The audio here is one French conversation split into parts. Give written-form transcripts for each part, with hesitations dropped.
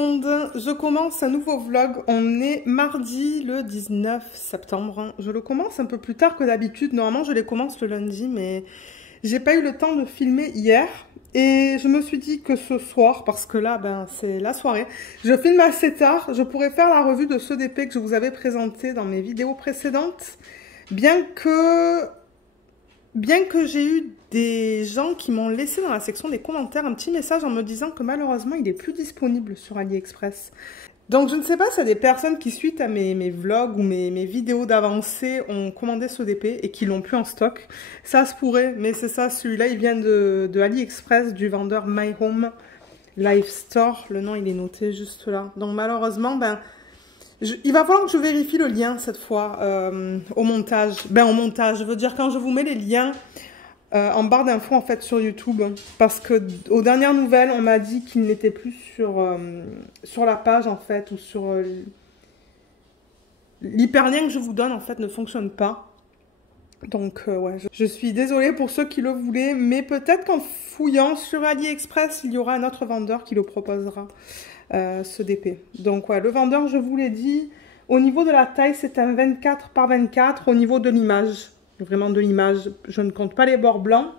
monde, je commence un nouveau vlog. On est mardi le 19 septembre. Je le commence un peu plus tard que d'habitude. Normalement, je les commence le lundi, mais j'ai pas eu le temps de filmer hier. Et je me suis dit que ce soir, parce que là, c'est la soirée, je filme assez tard. Je pourrais faire la revue de ceux d'épée que je vous avais présentés dans mes vidéos précédentes. Bien que j'ai eu des gens qui m'ont laissé dans la section des commentaires un petit message en me disant que malheureusement il est plus disponible sur AliExpress. Donc je ne sais pas s'il y a des personnes qui suite à mes vlogs ou mes vidéos d'avancée ont commandé ce DP et qui l'ont plus en stock. Ça se pourrait, mais c'est ça, celui-là il vient de AliExpress du vendeur My Home Live Store. Le nom il est noté juste là. Donc malheureusement, il va falloir que je vérifie le lien cette fois au montage. Au montage, je veux dire quand je vous mets les liens en barre d'infos en fait sur YouTube. Parce que aux dernières nouvelles, on m'a dit qu'il n'était plus sur la page en fait. Ou sur l'hyperlien que je vous donne en fait ne fonctionne pas. Donc ouais, je suis désolée pour ceux qui le voulaient. Mais peut-être qu'en fouillant sur AliExpress, il y aura un autre vendeur qui le proposera. Ce DP. Donc ouais, le vendeur, je vous l'ai dit, au niveau de la taille, c'est un 24 par 24 au niveau de l'image. Vraiment de l'image. Je ne compte pas les bords blancs.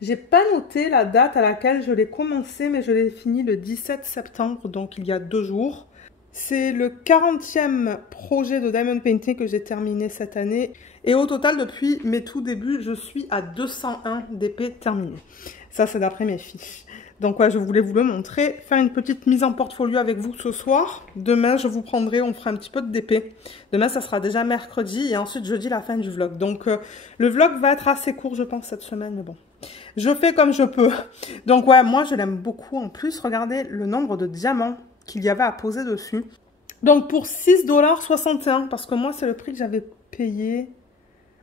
J'ai pas noté la date à laquelle je l'ai commencé, mais je l'ai fini le 17 septembre, donc il y a 2 jours. C'est le 40e projet de Diamond Painting que j'ai terminé cette année. Et au total, depuis mes tout débuts, je suis à 201 DP terminés. Ça, c'est d'après mes fiches. Donc ouais, je voulais vous le montrer, faire une petite mise en portfolio avec vous ce soir. Demain, je vous prendrai, on fera un petit peu de DP. Demain, ça sera déjà mercredi et ensuite jeudi, la fin du vlog. Donc le vlog va être assez court, je pense, cette semaine, mais bon. Je fais comme je peux. Donc ouais, moi, je l'aime beaucoup. En plus, regardez le nombre de diamants qu'il y avait à poser dessus. Donc pour 6,61 $, parce que moi, c'est le prix que j'avais payé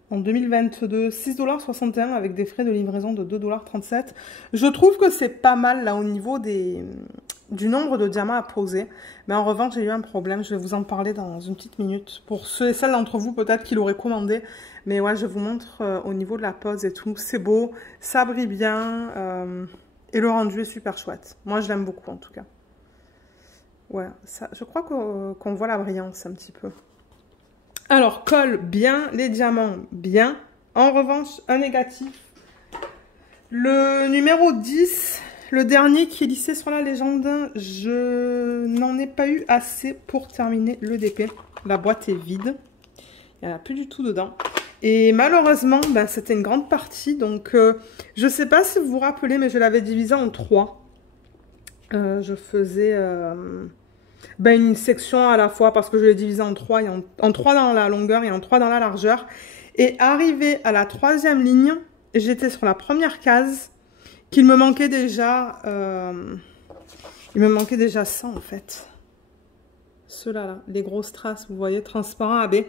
en 2022, 6,61 $ avec des frais de livraison de 2,37 $. Je trouve que c'est pas mal là au niveau du nombre de diamants à poser. Mais en revanche, j'ai eu un problème. Je vais vous en parler dans une petite minute. Pour ceux et celles d'entre vous peut-être qui l'auraient commandé. Mais ouais, je vous montre au niveau de la pose et tout. C'est beau, ça brille bien. Et le rendu est super chouette. Moi, je l'aime beaucoup en tout cas. Ouais, ça, je crois qu'on voit la brillance un petit peu. Alors, colle bien, les diamants bien. En revanche, un négatif. Le numéro 10, le dernier qui est lissé sur la légende, je n'en ai pas eu assez pour terminer le DP. La boîte est vide. Il n'y en a plus du tout dedans. Et malheureusement, c'était une grande partie. Donc, je ne sais pas si vous vous rappelez, mais je l'avais divisé en 3. Je faisais... une section à la fois parce que je l'ai divisé en 3, en 3 dans la longueur et en 3 dans la largeur. Et arrivé à la 3e ligne, j'étais sur la première case, qu'il me manquait déjà, il me manquait déjà 100 en fait. Ceux-là, là, les grosses traces, vous voyez, transparent AB.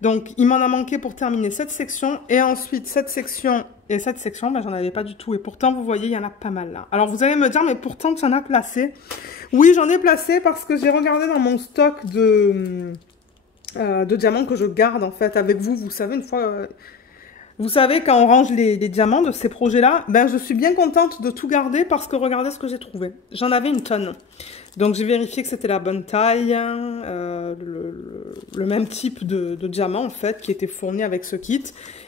Donc, il m'en a manqué pour terminer cette section. Et ensuite, cette section et cette section, j'en avais pas du tout. Et pourtant, vous voyez, il y en a pas mal là. Alors, vous allez me dire, mais pourtant, tu en as placé. Oui, j'en ai placé parce que j'ai regardé dans mon stock de diamants que je garde, en fait, avec vous. Vous savez, une fois... vous savez, quand on range les diamants de ces projets-là, je suis bien contente de tout garder parce que regardez ce que j'ai trouvé. J'en avais une tonne. Donc, j'ai vérifié que c'était la bonne taille, le même type de diamant, en fait, qui était fourni avec ce kit.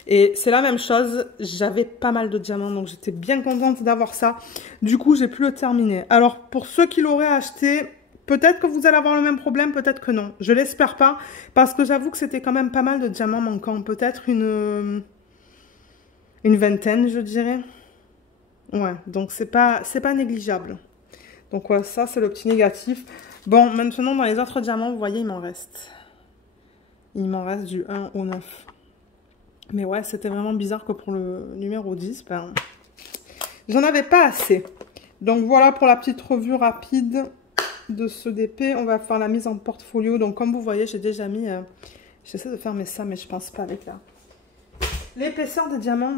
Et c'est la même chose, j'avais pas mal de diamants, donc j'étais bien contente d'avoir ça. Du coup, j'ai pu le terminer. Alors, pour ceux qui l'auraient acheté, peut-être que vous allez avoir le même problème, peut-être que non. Je l'espère pas, parce que j'avoue que c'était quand même pas mal de diamants manquants. Peut-être une vingtaine, je dirais. Ouais, donc c'est pas négligeable. Donc ouais, ça c'est le petit négatif. Bon, maintenant dans les autres diamants, vous voyez, il m'en reste. Il m'en reste du 1 au 9. Mais ouais, c'était vraiment bizarre que pour le numéro 10, j'en avais pas assez. Donc voilà pour la petite revue rapide de ce DP. On va faire la mise en portfolio. Donc comme vous voyez, j'ai déjà mis... j'essaie de fermer ça, mais je pense pas avec l'épaisseur des diamants.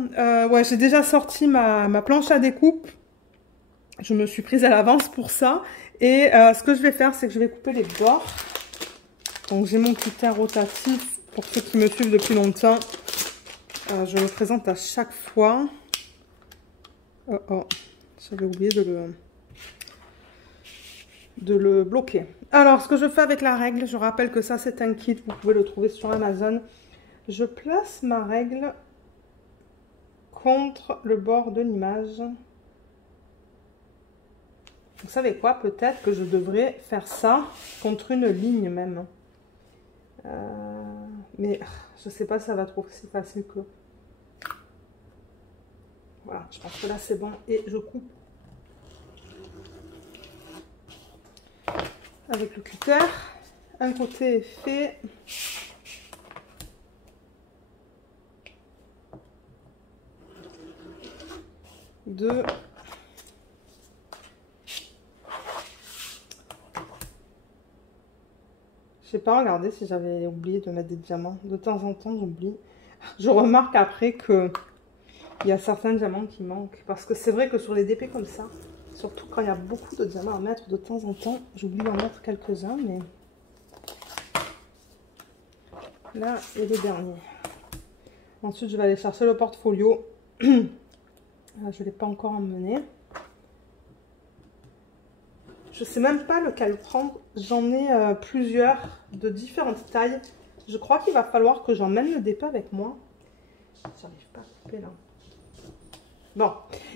Ouais, j'ai déjà sorti ma planche à découpe. Je me suis prise à l'avance pour ça. Et ce que je vais faire, c'est que je vais couper les bords. Donc j'ai mon cutter rotatif. Pour ceux qui me suivent depuis longtemps, je le présente à chaque fois. Oh, j'avais oublié de le bloquer. Alors, ce que je fais avec la règle, je rappelle que ça, c'est un kit. Vous pouvez le trouver sur Amazon. Je place ma règle contre le bord de l'image. Vous savez quoi? Peut-être que je devrais faire ça contre une ligne même. Mais je sais pas si ça va être aussi facile que... Voilà, je pense que là c'est bon. Et je coupe avec le cutter. Un côté est fait. Deux. Je n'ai pas regardé si j'avais oublié de mettre des diamants. De temps en temps, j'oublie. Je remarque après que il y a certains diamants qui manquent. Parce que c'est vrai que sur les DP comme ça, surtout quand il y a beaucoup de diamants à mettre, de temps en temps, j'oublie d'en mettre quelques-uns. Mais là, et le dernier. Ensuite, je vais aller chercher le portfolio. Je ne l'ai pas encore emmené. Je sais même pas lequel prendre. J'en ai plusieurs de différentes tailles. Je crois qu'il va falloir que j'emmène le DP avec moi. J'arrive pas à couper là. Bon,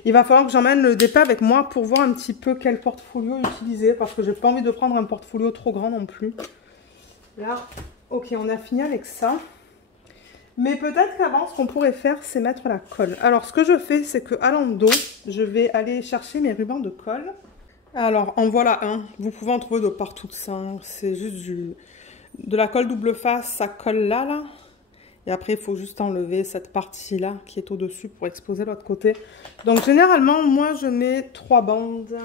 il va falloir que j'emmène le DP avec moi pour voir un petit peu quel portfolio utiliser. Parce que j'ai pas envie de prendre un portfolio trop grand non plus. Là, ok, on a fini avec ça. Mais peut-être qu'avant, ce qu'on pourrait faire, c'est mettre la colle. Alors, ce que je fais, c'est qu'à l'endos, je vais aller chercher mes rubans de colle. Alors, en voilà un. Vous pouvez en trouver de partout de ça. C'est juste de la colle double face. Ça colle là. Et après, il faut juste enlever cette partie-là qui est au-dessus pour exposer l'autre côté. Donc, généralement, moi, je mets 3 bandes.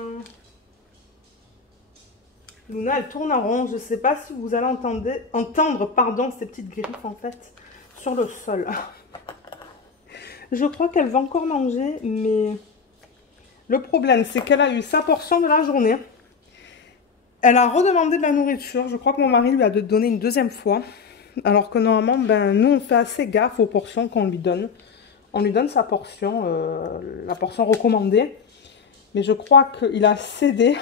Luna, elle tourne en rond. Je ne sais pas si vous allez entendre ces petites griffes, en fait, sur le sol. Je crois qu'elle va encore manger, mais... Le problème, c'est qu'elle a eu sa portion de la journée. Elle a redemandé de la nourriture. Je crois que mon mari lui a donné une deuxième fois. Alors que normalement, nous, on fait assez gaffe aux portions qu'on lui donne. On lui donne sa portion, la portion recommandée. Mais je crois qu'il a cédé.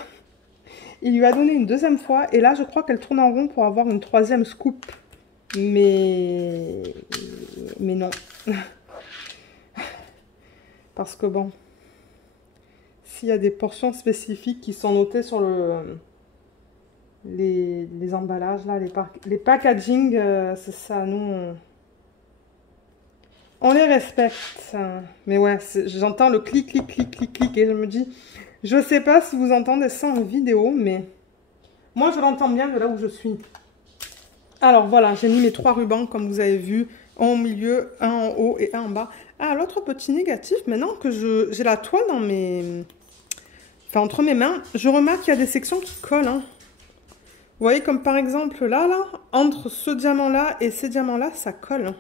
Il lui a donné une deuxième fois. Et là, je crois qu'elle tourne en rond pour avoir une troisième scoop. Mais non. Parce que bon... S'il y a des portions spécifiques qui sont notées sur les emballages, là, les packaging, c'est ça, nous, on les respecte. Mais ouais, j'entends le clic, clic, clic, clic, clic, et je me dis, je sais pas si vous entendez ça en vidéo, mais moi, je l'entends bien de là où je suis. Alors voilà, j'ai mis mes 3 rubans, comme vous avez vu, un au milieu, un en haut et un en bas. Ah, l'autre petit négatif, maintenant que j'ai la toile dans entre mes mains, je remarque qu'il y a des sections qui collent. Vous voyez, comme par exemple là, entre ce diamant-là et ces diamants-là, ça colle.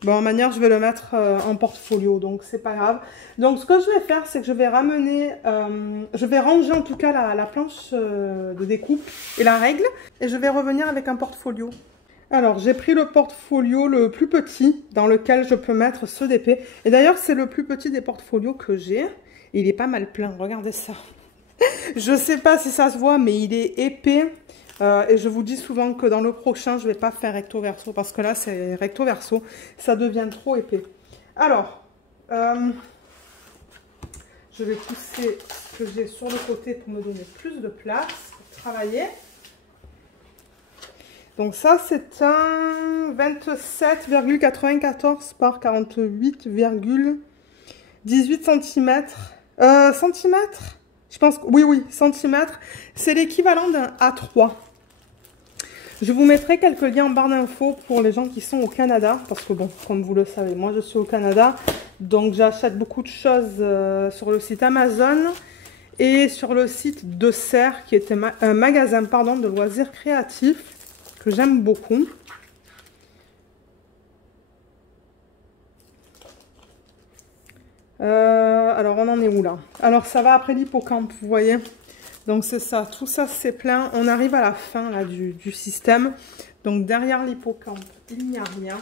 Bon, en manière, je vais le mettre en portfolio, donc c'est pas grave. Donc, ce que je vais faire, c'est que je vais ramener, je vais ranger en tout cas la planche de découpe et la règle, et je vais revenir avec un portfolio. Alors, j'ai pris le portfolio le plus petit dans lequel je peux mettre ce DP. Et d'ailleurs, c'est le plus petit des portfolios que j'ai. Il est pas mal plein, regardez ça. Je sais pas si ça se voit, mais il est épais. Et je vous dis souvent que dans le prochain, je vais pas faire recto verso. Parce que là, c'est recto verso. Ça devient trop épais. Alors, je vais pousser ce que j'ai sur le côté pour me donner plus de place pour travailler. Donc ça, c'est un 27,94 par 48,18 cm. Centimètres? Je pense que oui, centimètres. C'est l'équivalent d'un A3. Je vous mettrai quelques liens en barre d'infos pour les gens qui sont au Canada. Parce que bon, comme vous le savez, moi je suis au Canada. Donc j'achète beaucoup de choses sur le site Amazon. Et sur le site de Serre, qui était un magasin de loisirs créatifs. Que j'aime beaucoup. Alors on en est où là? Alors ça va après l'hippocampe, vous voyez. Donc c'est ça, tout ça c'est plein. On arrive à la fin là du système. Donc derrière l'hippocampe, il n'y a rien.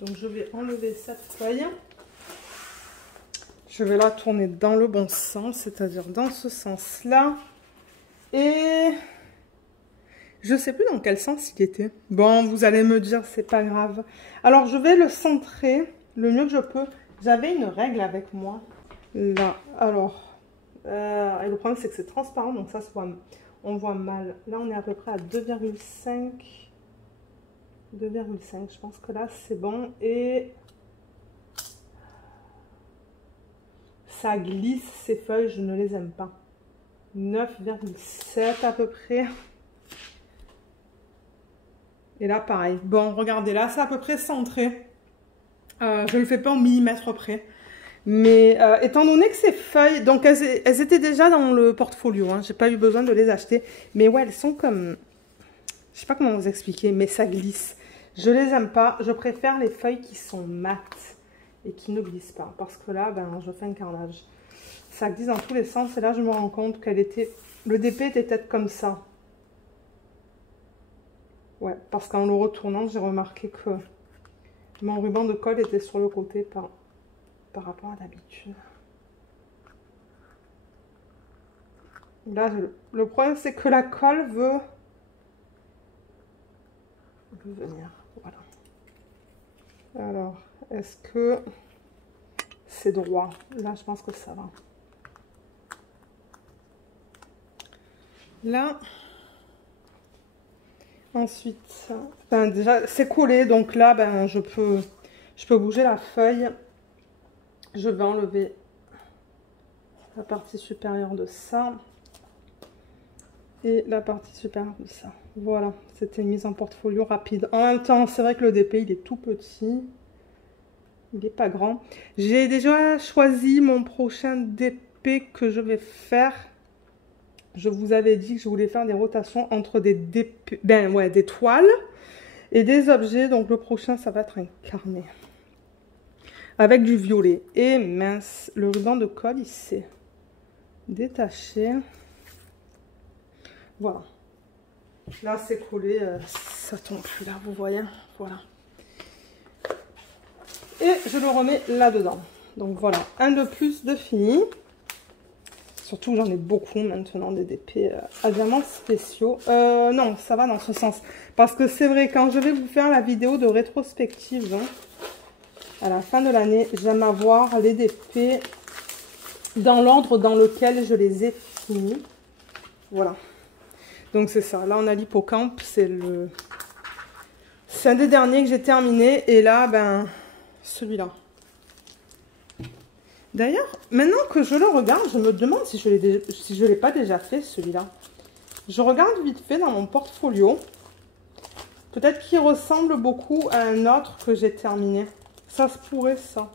Donc je vais enlever cette feuille. Je vais la tourner dans le bon sens, c'est-à-dire dans ce sens-là. Et je sais plus dans quel sens il était. Bon, vous allez me dire, c'est pas grave. Alors, je vais le centrer le mieux que je peux. J'avais une règle avec moi. Là, alors. Et le problème, c'est que c'est transparent, donc ça se voit, on voit mal. Là, on est à peu près à 2,5. 2,5, je pense que là, c'est bon. Et ça glisse, ces feuilles, je ne les aime pas. 9,7 à peu près. Et là, pareil. Bon, regardez, là, c'est à peu près centré. Je ne le fais pas au millimètre près. Mais étant donné que ces feuilles, donc elles étaient déjà dans le portfolio, hein, j'ai pas eu besoin de les acheter. Mais ouais, elles sont comme, je sais pas comment vous expliquer, mais ça glisse. Je les aime pas, je préfère les feuilles qui sont mates et qui ne glissent pas. Parce que là, ben, je fais un carnage. Ça glisse dans tous les sens et là, je me rends compte qu'elle était, le DP était peut-être comme ça. Ouais, parce qu'en le retournant, j'ai remarqué que mon ruban de colle était sur le côté par rapport à d'habitude. Là, le problème, c'est que la colle veut venir. Voilà. Alors, est-ce que c'est droit? Là, je pense que ça va. Là, ensuite, ben, déjà, c'est collé. Donc là, ben, je peux bouger la feuille. Je vais enlever la partie supérieure de ça et la partie supérieure de ça. Voilà, c'était une mise en portfolio rapide. En même temps, c'est vrai que le DP, il est tout petit. Il n'est pas grand. J'ai déjà choisi mon prochain DP que je vais faire. Je vous avais dit que je voulais faire des rotations entre des DP, ben ouais, des toiles et des objets. Donc le prochain, ça va être un carnet. Avec du violet. Et mince, le ruban de colle, il s'est détaché. Voilà. Là, c'est collé. Ça tombe plus là, vous voyez. Voilà. Et je le remets là-dedans. Donc voilà, un de plus de fini. Surtout, j'en ai beaucoup maintenant des DP à diamants spéciaux. Non, ça va dans ce sens. Parce que c'est vrai, quand je vais vous faire la vidéo de rétrospective, hein, à la fin de l'année, j'aime avoir les DP dans l'ordre dans lequel je les ai finis. Voilà. Donc c'est ça. Là, on a l'hippocampe. C'est un des derniers que j'ai terminé. Et là, ben, celui-là. D'ailleurs, maintenant que je le regarde, je me demande si je ne l'ai pas déjà fait, celui-là. Je regarde vite fait dans mon portfolio. Peut-être qu'il ressemble beaucoup à un autre que j'ai terminé. Ça se pourrait, ça.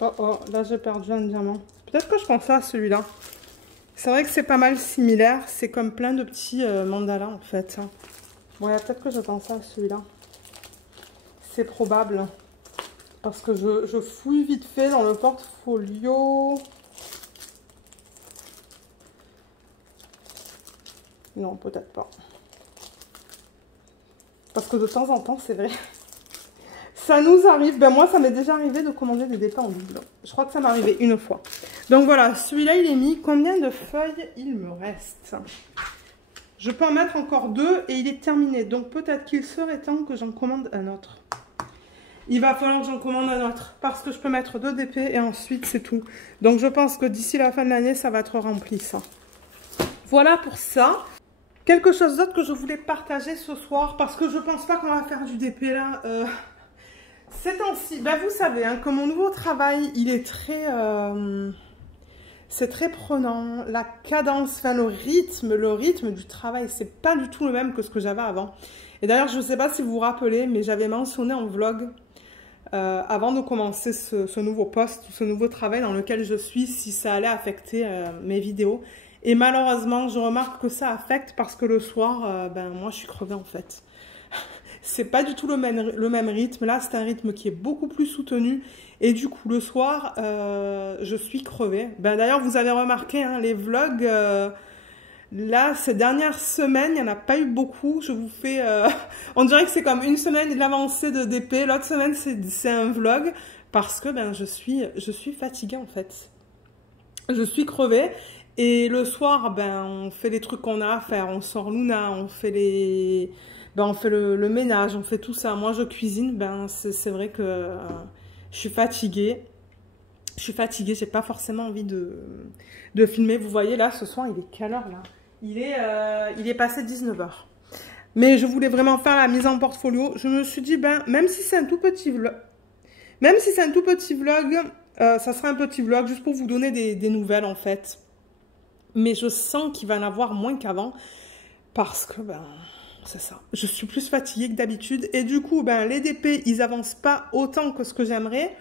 Oh, oh, là, j'ai perdu un diamant. Peut-être que je pensais à celui-là. C'est vrai que c'est pas mal similaire. C'est comme plein de petits mandalas, en fait. Ouais, peut-être que je pensais à celui-là. C'est probable. Parce que je fouille vite fait dans le portfolio. Non, peut-être pas. Parce que de temps en temps, c'est vrai. Ça nous arrive. Ben moi, ça m'est déjà arrivé de commander des DP en double. Je crois que ça m'est arrivé une fois. Donc voilà, celui-là, il est mis. Combien de feuilles il me reste? Je peux en mettre encore 2 et il est terminé. Donc peut-être qu'il serait temps que j'en commande un autre. Il va falloir que j'en commande un autre. Parce que je peux mettre 2 DP et ensuite c'est tout. Donc je pense que d'ici la fin de l'année, ça va être rempli ça. Voilà pour ça. Quelque chose d'autre que je voulais partager ce soir, parce que je pense pas qu'on va faire du DP là. Ces temps-ci, ben vous savez, hein, que mon nouveau travail, il est très... c'est très prenant. La cadence, enfin le rythme du travail, c'est pas du tout le même que ce que j'avais avant. Et d'ailleurs, je ne sais pas si vous vous rappelez, mais j'avais mentionné en vlog, avant de commencer ce nouveau poste, ce nouveau travail dans lequel je suis, si ça allait affecter mes vidéos. Et malheureusement, je remarque que ça affecte parce que le soir, ben moi je suis crevée en fait. C'est pas du tout le même rythme. Là, c'est un rythme qui est beaucoup plus soutenu. Et du coup, le soir, je suis crevée. Ben, d'ailleurs, vous avez remarqué, hein, les vlogs, là, ces dernières semaines, il n'y en a pas eu beaucoup. Je vous fais... on dirait que c'est comme une semaine d'avancée de DP. L'autre semaine, c'est un vlog. Parce que ben, je suis fatiguée, en fait. Je suis crevée. Et le soir, ben, on fait les trucs qu'on a à faire. On sort Luna, on fait on fait le ménage, on fait tout ça. Moi, je cuisine. Ben, c'est vrai que je suis fatiguée. Je suis fatiguée, j'ai pas forcément envie de filmer. Vous voyez là, ce soir, il est quelle heure là? Il est passé 19 h. Mais je voulais vraiment faire la mise en portfolio. Je me suis dit, ben, même si c'est un tout petit vlog, ça sera un petit vlog juste pour vous donner des nouvelles en fait. Mais je sens qu'il va en avoir moins qu'avant parce que, ben, c'est ça. Je suis plus fatiguée que d'habitude. Et du coup, ben, les DP, ils avancent pas autant que ce que j'aimerais.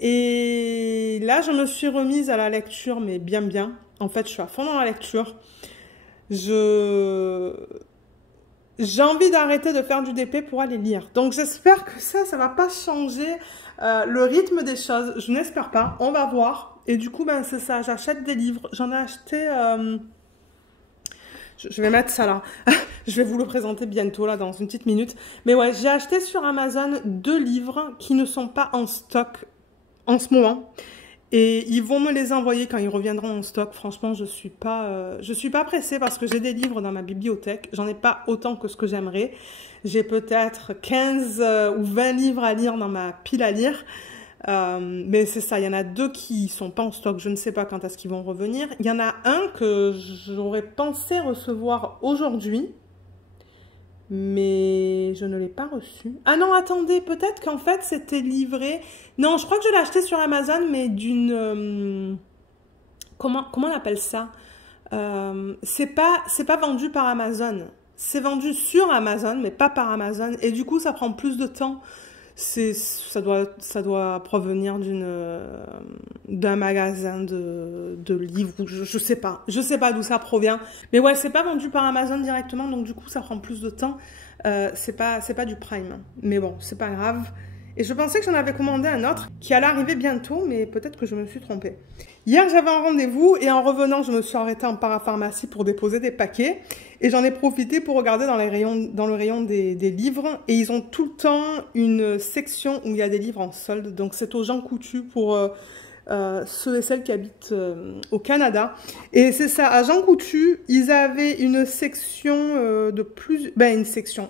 Et là, je me suis remise à la lecture, mais bien. En fait, je suis à fond dans la lecture. J'ai envie d'arrêter de faire du DP pour aller lire. Donc, j'espère que ça va pas changer le rythme des choses. Je n'espère pas. On va voir. Et du coup, ben, c'est ça. J'achète des livres. J'en ai acheté... Je vais mettre ça là. Je vais vous le présenter bientôt, là, dans une petite minute. Mais ouais, j'ai acheté sur Amazon 2 livres qui ne sont pas en stock en ce moment. Et ils vont me les envoyer quand ils reviendront en stock. Franchement, je suis pas pressée parce que j'ai des livres dans ma bibliothèque. J'en ai pas autant que ce que j'aimerais. J'ai peut-être 15 ou 20 livres à lire dans ma pile à lire. Mais c'est ça, il y en a 2 qui sont pas en stock. Je ne sais pas quand est-ce qu'ils vont revenir. Il y en a un que j'aurais pensé recevoir aujourd'hui. Mais je ne l'ai pas reçu. Ah non, attendez, peut-être qu'en fait, c'était livré... Non, je crois que je l'ai acheté sur Amazon, mais d'une... Comment on appelle ça? C'est pas vendu par Amazon. C'est vendu sur Amazon, mais pas par Amazon. Et du coup, ça prend plus de temps. Ça doit provenir d'un magasin de livres. Je sais pas. Je sais pas d'où ça provient. Mais ouais, c'est pas vendu par Amazon directement, donc du coup, ça prend plus de temps. C'est pas du Prime. Mais bon, c'est pas grave. Et je pensais que j'en avais commandé un autre qui allait arriver bientôt, mais peut-être que je me suis trompée. Hier, j'avais un rendez-vous et en revenant, je me suis arrêtée en parapharmacie pour déposer des paquets. Et j'en ai profité pour regarder dans le rayon des livres. Et ils ont tout le temps une section où il y a des livres en solde. Donc, c'est aux Jean Coutu pour ceux et celles qui habitent au Canada. Et c'est ça, à Jean Coutu, ils avaient une section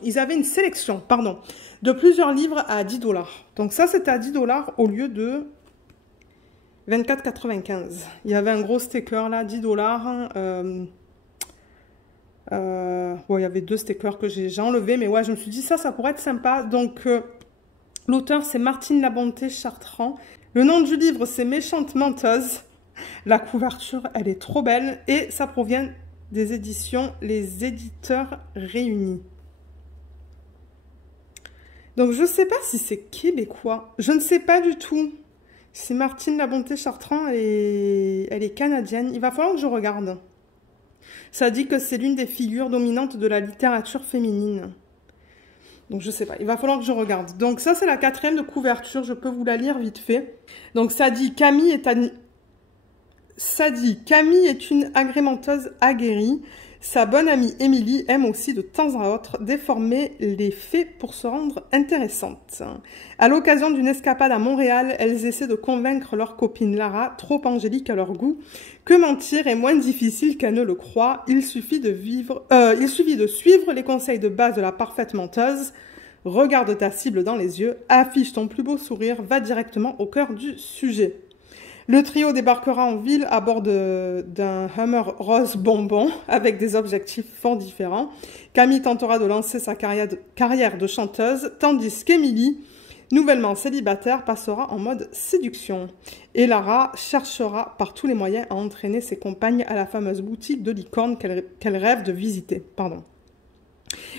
ils avaient une sélection, pardon, de plusieurs livres à 10 $. Donc ça, c'était à 10 $ au lieu de 24,95 $. Il y avait un gros sticker là, 10 $. Il y avait 2 stickers que j'ai enlevés, mais ouais, je me suis dit ça pourrait être sympa. Donc, l'auteur, c'est Martine Labonté Chartrand. Le nom du livre, c'est Méchante menteuse. La couverture, elle est trop belle. Et ça provient des éditions Les Éditeurs Réunis. Donc, je ne sais pas si c'est québécois. Je ne sais pas du tout. C'est Martine Labonté Chartrand, elle est canadienne. Il va falloir que je regarde. Ça dit que c'est l'une des figures dominantes de la littérature féminine. Donc, je sais pas. Il va falloir que je regarde. Donc, ça, c'est la 4e de couverture. Je peux vous la lire vite fait. Donc, ça dit Camille est une agrémenteuse aguerrie. Sa bonne amie Émilie aime aussi de temps à autre déformer les faits pour se rendre intéressantes. À l'occasion d'une escapade à Montréal, elles essaient de convaincre leur copine Lara, trop angélique à leur goût, que mentir est moins difficile qu'elle ne le croit. Il suffit de suivre les conseils de base de la parfaite menteuse. Regarde ta cible dans les yeux, affiche ton plus beau sourire, va directement au cœur du sujet. Le trio débarquera en ville à bord d'un Hummer rose bonbon avec des objectifs fort différents. Camille tentera de lancer sa carrière de chanteuse, tandis qu'Émilie, nouvellement célibataire, passera en mode séduction. Et Lara cherchera par tous les moyens à entraîner ses compagnes à la fameuse boutique de licorne qu'elle rêve de visiter.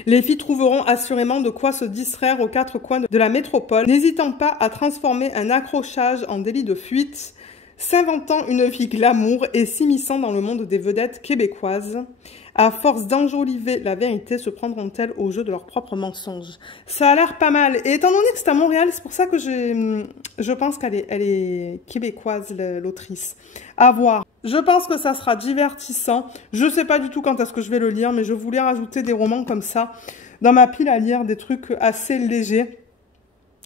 Les filles trouveront assurément de quoi se distraire aux 4 coins de la métropole, n'hésitant pas à transformer un accrochage en délit de fuite, s'inventant une vie glamour et s'immisçant dans le monde des vedettes québécoises. À force d'enjoliver la vérité, se prendront-elles au jeu de leurs propres mensonges? Ça a l'air pas mal. Et étant donné que c'est à Montréal, c'est pour ça que je pense qu'elle est québécoise, l'autrice. À voir. Je pense que ça sera divertissant. Je sais pas du tout quand est-ce que je vais le lire, mais je voulais rajouter des romans comme ça dans ma pile à lire, des trucs assez légers.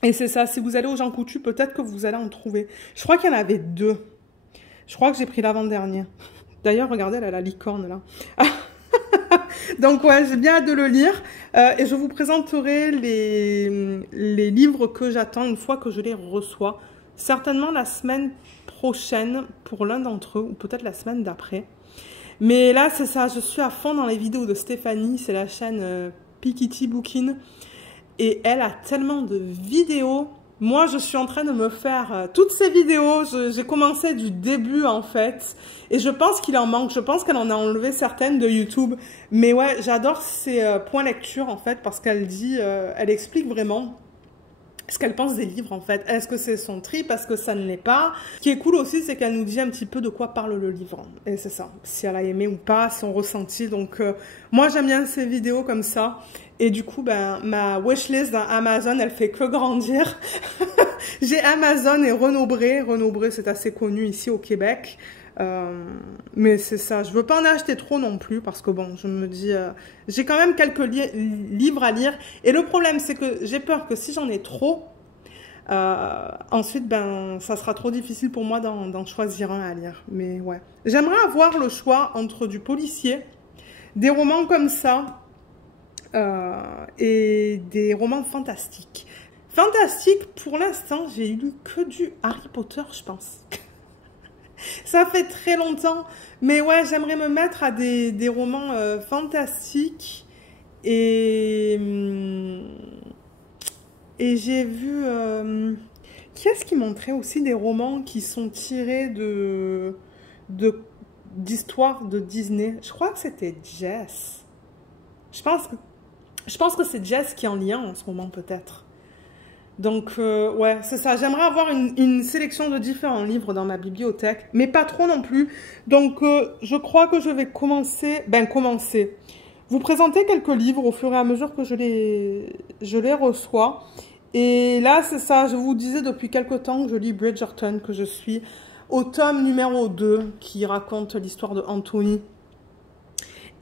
Et c'est ça, si vous allez au Jean Coutu, peut-être que vous allez en trouver. Je crois qu'il y en avait 2. Je crois que j'ai pris l'avant-dernier. D'ailleurs, regardez, elle a la licorne là. Donc ouais, j'ai bien hâte de le lire et je vous présenterai les livres que j'attends une fois que je les reçois. Certainement la semaine prochaine pour l'un d'entre eux ou peut-être la semaine d'après. Mais là, c'est ça, je suis à fond dans les vidéos de Stéphanie, c'est la chaîne Piketty Bookin. Et elle a tellement de vidéos. Moi, je suis en train de me faire toutes ces vidéos. J'ai commencé du début, en fait. Et je pense qu'il en manque. Je pense qu'elle en a enlevé certaines de YouTube. Mais ouais, j'adore ces points lecture, en fait, parce qu'elle dit, elle explique vraiment ce qu'elle pense des livres, en fait. Est-ce que c'est son trip? Est-ce que ça ne l'est pas? Ce qui est cool aussi, c'est qu'elle nous dit un petit peu de quoi parle le livre. Et c'est ça. Si elle a aimé ou pas, son ressenti. Donc, moi, j'aime bien ces vidéos comme ça. Et du coup, ben, ma wishlist dans Amazon, elle fait que grandir. J'ai Amazon et Renaud Bré. Renaud Bré, c'est assez connu ici au Québec. Mais c'est ça. Je veux pas en acheter trop non plus parce que bon, je me dis, j'ai quand même quelques livres à lire. Et le problème, c'est que j'ai peur que si j'en ai trop, ensuite, ben, ça sera trop difficile pour moi d'en choisir un à lire. Mais ouais. J'aimerais avoir le choix entre du policier, des romans comme ça, et des romans fantastiques. Fantastique, pour l'instant, j'ai lu que du Harry Potter, je pense. Ça fait très longtemps, mais ouais, j'aimerais me mettre à des romans fantastiques. Et j'ai vu... qui est-ce qui montrait aussi des romans qui sont tirés d'histoires de Disney? Je crois que c'était Jess. Je pense que c'est Jess qui est en lien en ce moment, peut-être. Donc, ouais, c'est ça. J'aimerais avoir une sélection de différents livres dans ma bibliothèque, mais pas trop non plus. Donc, je crois que je vais commencer... Vous présenter quelques livres au fur et à mesure que je les reçois. Et là, c'est ça. Je vous disais depuis quelque temps que je lis Bridgerton, que je suis au tome numéro 2, qui raconte l'histoire de Anthony.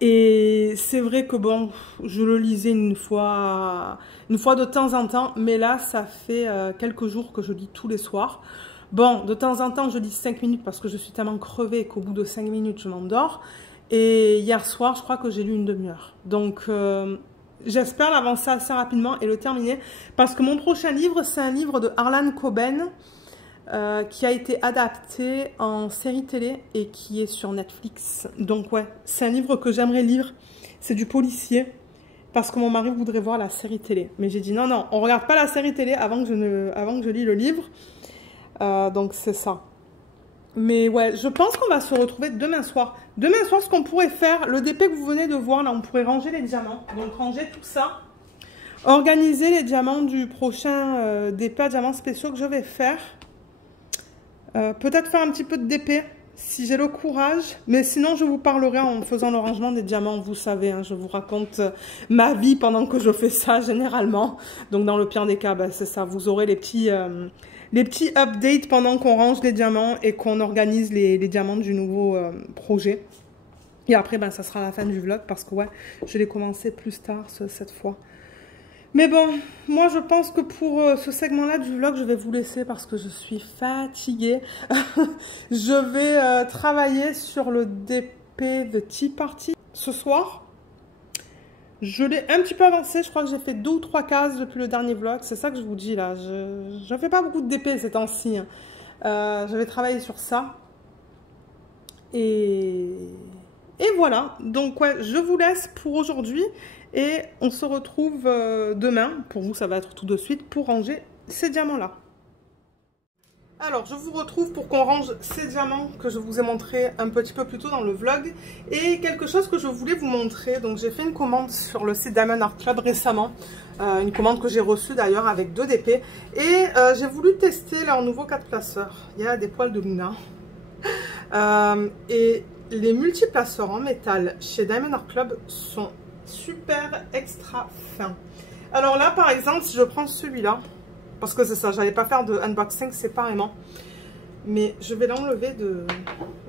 Et c'est vrai que bon, je le lisais une fois de temps en temps, mais là, ça fait quelques jours que je lis tous les soirs. Bon, de temps en temps, je lis 5 minutes parce que je suis tellement crevée qu'au bout de 5 minutes, je m'endors. Et hier soir, je crois que j'ai lu une demi-heure. Donc, j'espère l'avancer assez rapidement et le terminer. Parce que mon prochain livre, c'est un livre de Harlan Coben, qui a été adapté en série télé et qui est sur Netflix. Donc ouais, c'est un livre que j'aimerais lire. C'est du policier parce que mon mari voudrait voir la série télé. Mais j'ai dit non, non, on regarde pas la série télé avant que je lis le livre. Donc c'est ça. Mais ouais, je pense qu'on va se retrouver demain soir. Demain soir, ce qu'on pourrait faire, le DP que vous venez de voir, là, on pourrait ranger les diamants. Donc ranger tout ça. Organiser les diamants du prochain DP à diamants spéciaux que je vais faire. Peut-être faire un petit peu de DP si j'ai le courage, mais sinon je vous parlerai en faisant le rangement des diamants. Vous savez, hein, je vous raconte ma vie pendant que je fais ça généralement. Donc dans le pire des cas, bah, c'est ça, vous aurez les petits updates pendant qu'on range les diamants et qu'on organise les diamants du nouveau projet. Et après, ben, ça sera la fin du vlog parce que ouais, je l'ai commencé plus tard cette fois. Mais bon, moi je pense que pour ce segment-là du vlog, je vais vous laisser parce que je suis fatiguée. Je vais travailler sur le DP The Tea Party ce soir. Je l'ai un petit peu avancé, je crois que j'ai fait 2 ou 3 cases depuis le dernier vlog. C'est ça que je vous dis là, je ne fais pas beaucoup de DP ces temps-ci. Je vais travailler sur ça. Et voilà, donc ouais, je vous laisse pour aujourd'hui. Et on se retrouve demain, pour vous ça va être tout de suite, pour ranger ces diamants-là. Alors, je vous retrouve pour qu'on range ces diamants que je vous ai montré un petit peu plus tôt dans le vlog. Et quelque chose que je voulais vous montrer, donc j'ai fait une commande sur le site Diamond Art Club récemment. Une commande que j'ai reçue d'ailleurs avec 2 DP. Et j'ai voulu tester leur nouveau 4 placeurs. Il y a des poils de Luna. Et les multiplaceurs en métal chez Diamond Art Club sont super extra fin. Alors là par exemple, si je prends celui-là, parce que c'est ça, j'allais pas faire de unboxing séparément, mais je vais l'enlever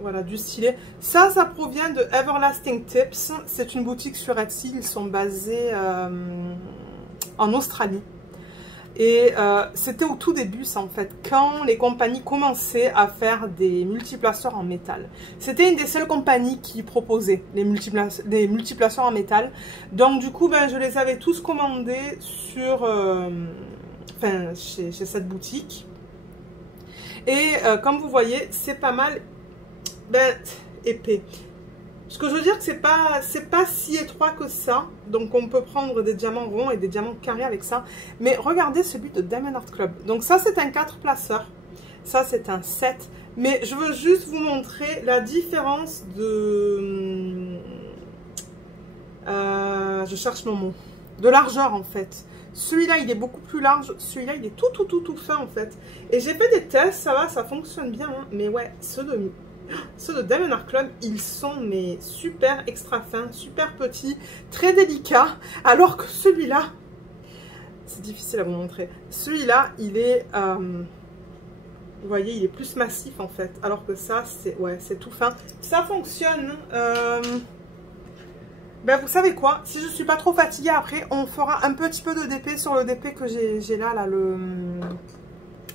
voilà, du stylet. Ça provient de Everlasting Tips. C'est une boutique sur Etsy, ils sont basés en Australie. Et c'était au tout début, ça, en fait, quand les compagnies commençaient à faire des multiplaceurs en métal. C'était une des seules compagnies qui proposait les multiplaceurs en métal. Donc, du coup, ben, je les avais tous commandés sur, chez cette boutique. Et comme vous voyez, c'est pas mal épais. Ce que je veux dire, que c'est pas si étroit que ça. Donc, on peut prendre des diamants ronds et des diamants carrés avec ça. Mais regardez celui de Diamond Art Club. Donc, ça, c'est un 4 placeurs. Ça, c'est un 7. Mais je veux juste vous montrer la différence de... je cherche mon mot. De largeur, en fait. Celui-là, il est beaucoup plus large. Celui-là, il est tout fin, en fait. Et j'ai fait des tests. Ça va, ça fonctionne bien. Hein. Mais ouais, ceux de Diamond Art Club, ils sont mais super extra fins, super petits, très délicats. Alors que celui-là, c'est difficile à vous montrer. Celui-là, il est, vous voyez, il est plus massif en fait. Alors que ça, c'est tout fin. Ça fonctionne. Ben vous savez quoi, si je suis pas trop fatiguée après, on fera un petit peu de DP sur le DP que j'ai là,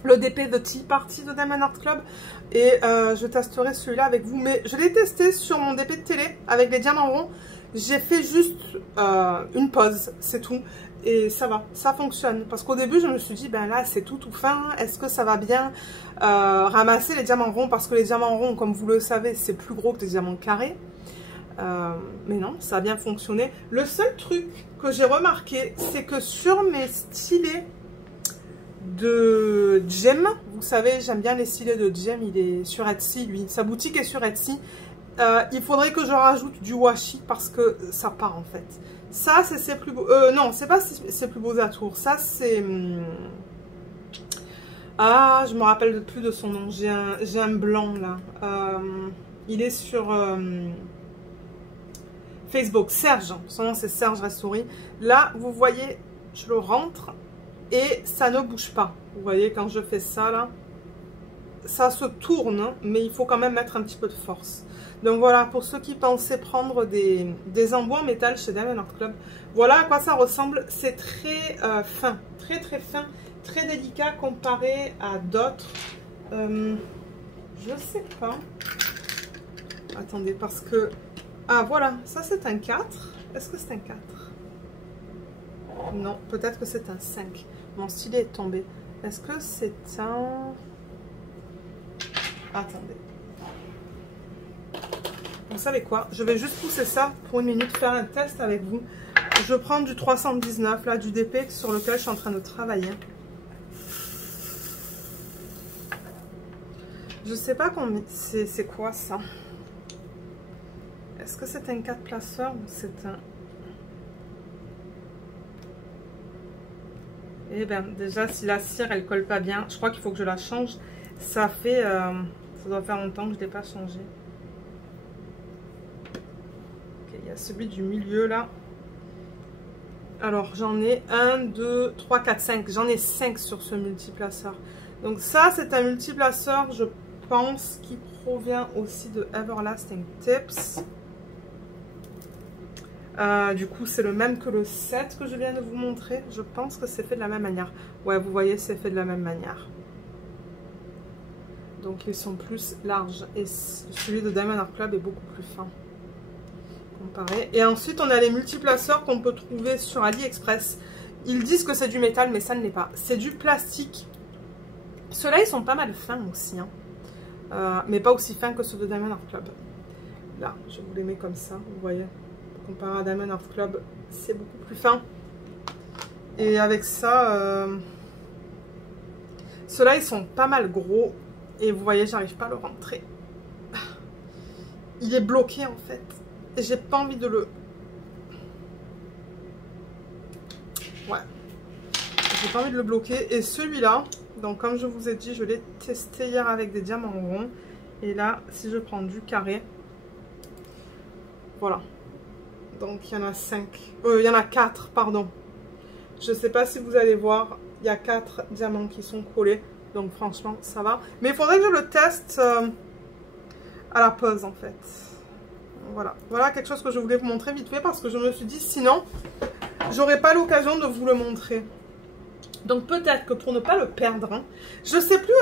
le DP de Tea Party de Diamond Art Club. Et je testerai celui-là avec vous. Mais je l'ai testé sur mon DP de télé avec les diamants ronds. J'ai fait juste une pause, c'est tout. Et ça va, ça fonctionne. Parce qu'au début, je me suis dit, ben là, c'est tout fin. Est-ce que ça va bien ramasser les diamants ronds? Parce que les diamants ronds, comme vous le savez, c'est plus gros que les diamants carrés. Mais non, ça a bien fonctionné. Le seul truc que j'ai remarqué, c'est que sur mes stylets de Jem, vous savez, j'aime bien les stylets de Jem, il est sur Etsy, lui. Sa boutique est sur Etsy. Il faudrait que je rajoute du washi parce que ça part en fait. Ça, c'est ses plus beaux... non, c'est pas ses plus beaux atours. Ça, c'est... ah, je me rappelle plus de son nom. J'ai un blanc là. Il est sur... Facebook, Serge, son nom c'est Serge Restaury. Là, vous voyez, je le rentre et ça ne bouge pas. Vous voyez, quand je fais ça, là, ça se tourne, mais il faut quand même mettre un petit peu de force. Donc voilà, pour ceux qui pensaient prendre des embouts en métal chez Diamond Art Club, voilà à quoi ça ressemble. C'est très fin, très fin, très délicat comparé à d'autres. Je sais pas. Attendez, parce que... ah voilà, ça c'est un 4. Est-ce que c'est un 4? Non, peut-être que c'est un 5. Mon stylet est tombé. Est-ce que c'est un... attendez. Vous savez quoi? Je vais juste pousser ça pour une minute, faire un test avec vous. Je prends du 319, là, du DP sur lequel je suis en train de travailler. Je sais pas combien... c'est quoi ça? Est-ce que c'est un 4 placeurs ou c'est un... eh bien, déjà, si la cire, elle colle pas bien, je crois qu'il faut que je la change. Ça fait... ça doit faire longtemps que je ne l'ai pas changé. Ok, il y a celui du milieu, là. Alors, j'en ai 1, 2, 3, 4, 5. J'en ai 5 sur ce multiplaceur. Donc ça, c'est un multiplaceur, je pense, qui provient aussi de Everlasting Tips. Du coup, c'est le même que le 7 que je viens de vous montrer. Je pense que c'est fait de la même manière. Ouais, vous voyez, c'est fait de la même manière. Donc, ils sont plus larges. Et celui de Diamond Art Club est beaucoup plus fin. Comparé. Et ensuite, on a les multiplaceurs qu'on peut trouver sur AliExpress. Ils disent que c'est du métal, mais ça ne l'est pas. C'est du plastique. Ceux-là, ils sont pas mal fins aussi. Hein. Mais pas aussi fins que ceux de Diamond Art Club. Là, je vous les mets comme ça, vous voyez. Comparé à Diamond Art Club, c'est beaucoup plus fin. Et avec ça, ceux-là, ils sont pas mal gros. Et vous voyez, j'arrive pas à le rentrer. Il est bloqué, en fait. Et j'ai pas envie de le... ouais. J'ai pas envie de le bloquer. Et celui-là, donc comme je vous ai dit, je l'ai testé hier avec des diamants ronds. Et là, si je prends du carré, voilà. Donc, il y en a 5. Il y en a 4, pardon. Je ne sais pas si vous allez voir. Il y a 4 diamants qui sont collés. Donc, franchement, ça va. Mais il faudrait que je le teste à la pause, en fait. Voilà. Voilà quelque chose que je voulais vous montrer vite fait. Parce que je me suis dit, sinon, j'aurais pas l'occasion de vous le montrer. Donc peut-être que pour ne pas le perdre, hein, je ne sais plus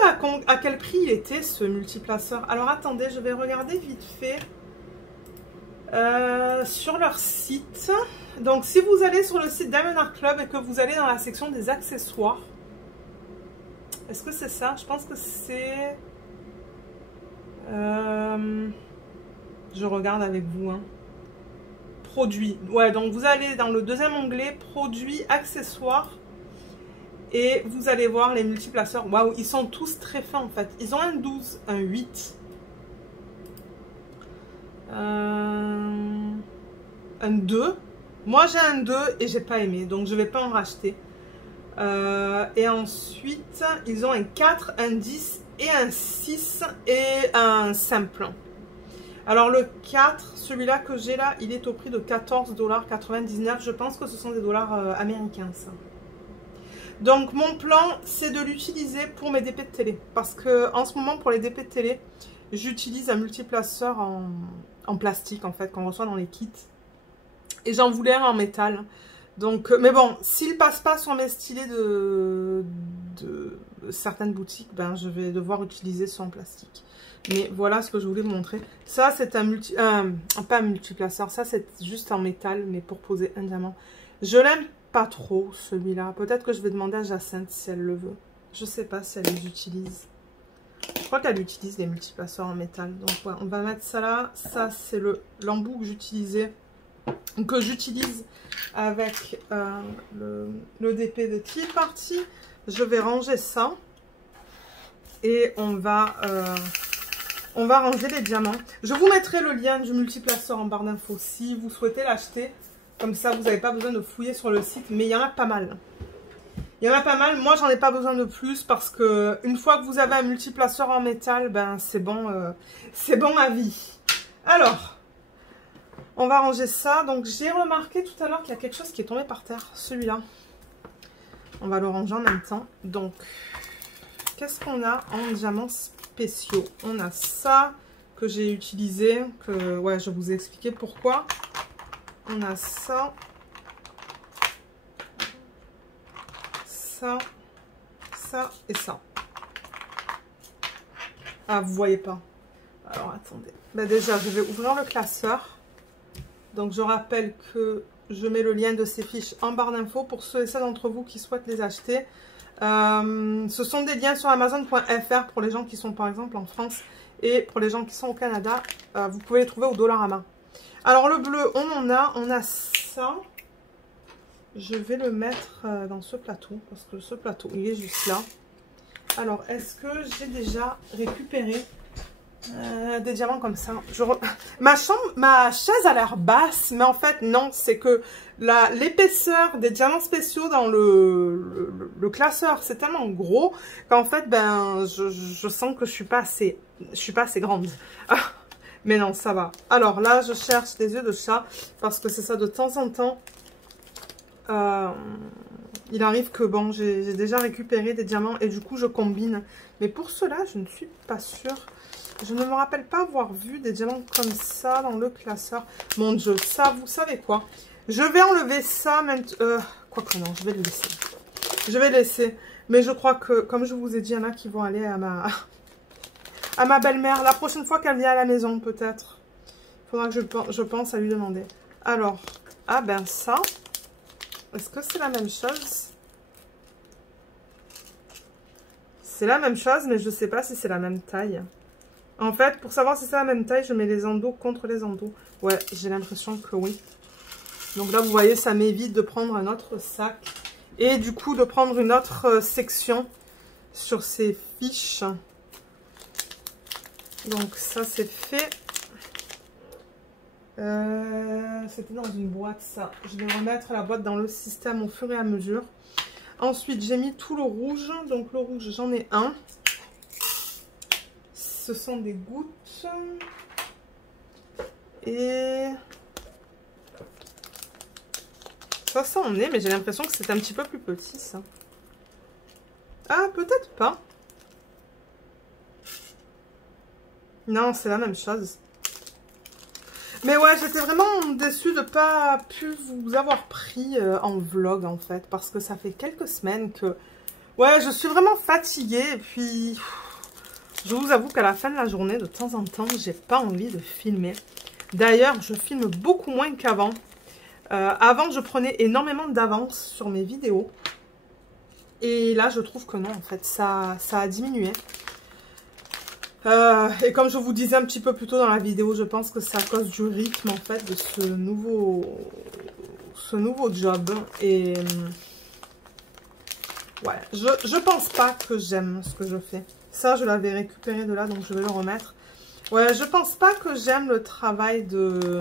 à quel prix il était ce multiplaceur. Alors attendez, je vais regarder vite fait sur leur site. Donc si vous allez sur le site Diamond Art Club et que vous allez dans la section des accessoires, est-ce que c'est ça? Je pense que c'est... je regarde avec vous. Hein. Produits. Ouais, donc vous allez dans le deuxième onglet, produits, accessoires. Et vous allez voir les multiplaceurs. Waouh, ils sont tous très fins en fait. Ils ont un 12, un 8. Un 2. Moi j'ai un 2 et j'ai pas aimé. Donc je vais pas en racheter. Et ensuite, ils ont un 4, un 10 et un 6 et un simple. Alors le 4, celui-là que j'ai là, il est au prix de 14,99 $. Je pense que ce sont des dollars américains ça. Donc mon plan, c'est de l'utiliser pour mes DP de télé. Parce que en ce moment, pour les DP de télé, j'utilise un multiplaceur en plastique, en fait, qu'on reçoit dans les kits. Et j'en voulais un en métal. Donc, mais bon, s'il passe pas sur mes stylés de certaines boutiques, ben je vais devoir utiliser ceux en plastique. Mais voilà ce que je voulais vous montrer. Ça, c'est pas un multiplaceur, ça c'est juste en métal, mais pour poser un diamant. Je l'aime pas trop celui-là. Peut-être que je vais demander à Jacinthe si elle le veut. Je sais pas si elle les utilise. Je crois qu'elle utilise les multiplaceurs en métal. Donc ouais, on va mettre ça là. Ça c'est l'embout que j'utilise avec le DP de Tea Party. Je vais ranger ça. Et on va ranger les diamants. Je vous mettrai le lien du multiplaceur en barre d'infos si vous souhaitez l'acheter. Comme ça, vous n'avez pas besoin de fouiller sur le site. Mais il y en a pas mal. Il y en a pas mal. Moi, j'en ai pas besoin de plus parce que une fois que vous avez un multiplaceur en métal, ben c'est bon à vie. Alors, on va ranger ça. Donc, j'ai remarqué tout à l'heure qu'il y a quelque chose qui est tombé par terre. Celui-là. On va le ranger en même temps. Donc, qu'est-ce qu'on a en diamants spéciaux? On a ça que j'ai utilisé. Ouais, je vous ai expliqué pourquoi. On a ça. Ça. Ça et ça. Ah, vous voyez pas. Alors, attendez. Ben déjà, je vais ouvrir le classeur. Donc, je rappelle que je mets le lien de ces fiches en barre d'infos pour ceux et celles d'entre vous qui souhaitent les acheter. Ce sont des liens sur Amazon.fr pour les gens qui sont par exemple en France et pour les gens qui sont au Canada. Vous pouvez les trouver au Dollarama. Alors, le bleu, on a ça. Je vais le mettre dans ce plateau parce que ce plateau, il est juste là. Alors, est-ce que j'ai déjà récupéré des diamants comme ça? Ma chaise a l'air basse, mais en fait, non. C'est que l'épaisseur des diamants spéciaux dans le classeur, c'est tellement gros qu'en fait, ben, je sens que je suis pas assez grande. Mais non, ça va. Alors là, je cherche des yeux de chat parce que c'est ça de temps en temps. Il arrive que bon, j'ai déjà récupéré des diamants et du coup, je combine. Mais pour cela, je ne suis pas sûre. Je ne me rappelle pas avoir vu des diamants comme ça dans le classeur. Mon Dieu, ça, vous savez quoi? Je vais enlever ça maintenant. Quoique non, je vais le laisser. Je vais le laisser. Mais je crois que, comme je vous ai dit, il y en a qui vont aller à ma belle-mère. La prochaine fois qu'elle vient à la maison, peut-être. Il faudra que je pense à lui demander. Alors, ah ben ça. Est-ce que c'est la même chose? C'est la même chose, mais je ne sais pas si c'est la même taille. En fait, pour savoir si c'est la même taille, je mets les endos contre les endos. Ouais, j'ai l'impression que oui. Donc là, vous voyez, ça m'évite de prendre un autre sac. Et du coup, de prendre une autre section sur ces fiches. Donc ça, c'est fait. C'était dans une boîte, ça. Je vais remettre la boîte dans le système au fur et à mesure. Ensuite, j'ai mis tout le rouge. Donc le rouge, j'en ai un. Ce sont des gouttes. Et ça en est, mais j'ai l'impression que c'est un petit peu plus petit, ça. Ah, peut-être pas. Non, c'est la même chose. Mais ouais, j'étais vraiment déçue de ne pas pu vous avoir pris en vlog, en fait. Parce que ça fait quelques semaines que Ouais, je suis vraiment fatiguée. Et puis, je vous avoue qu'à la fin de la journée, de temps en temps, j'ai pas envie de filmer. D'ailleurs, je filme beaucoup moins qu'avant. Avant, je prenais énormément d'avance sur mes vidéos. Et là, je trouve que non, en fait, ça a diminué. Et comme je vous disais un petit peu plus tôt dans la vidéo, je pense que c'est à cause du rythme, en fait, de ce nouveau job. Et ouais, je pense pas que j'aime ce que je fais. Ça, je l'avais récupéré de là, donc je vais le remettre. Ouais, je pense pas que j'aime le travail de...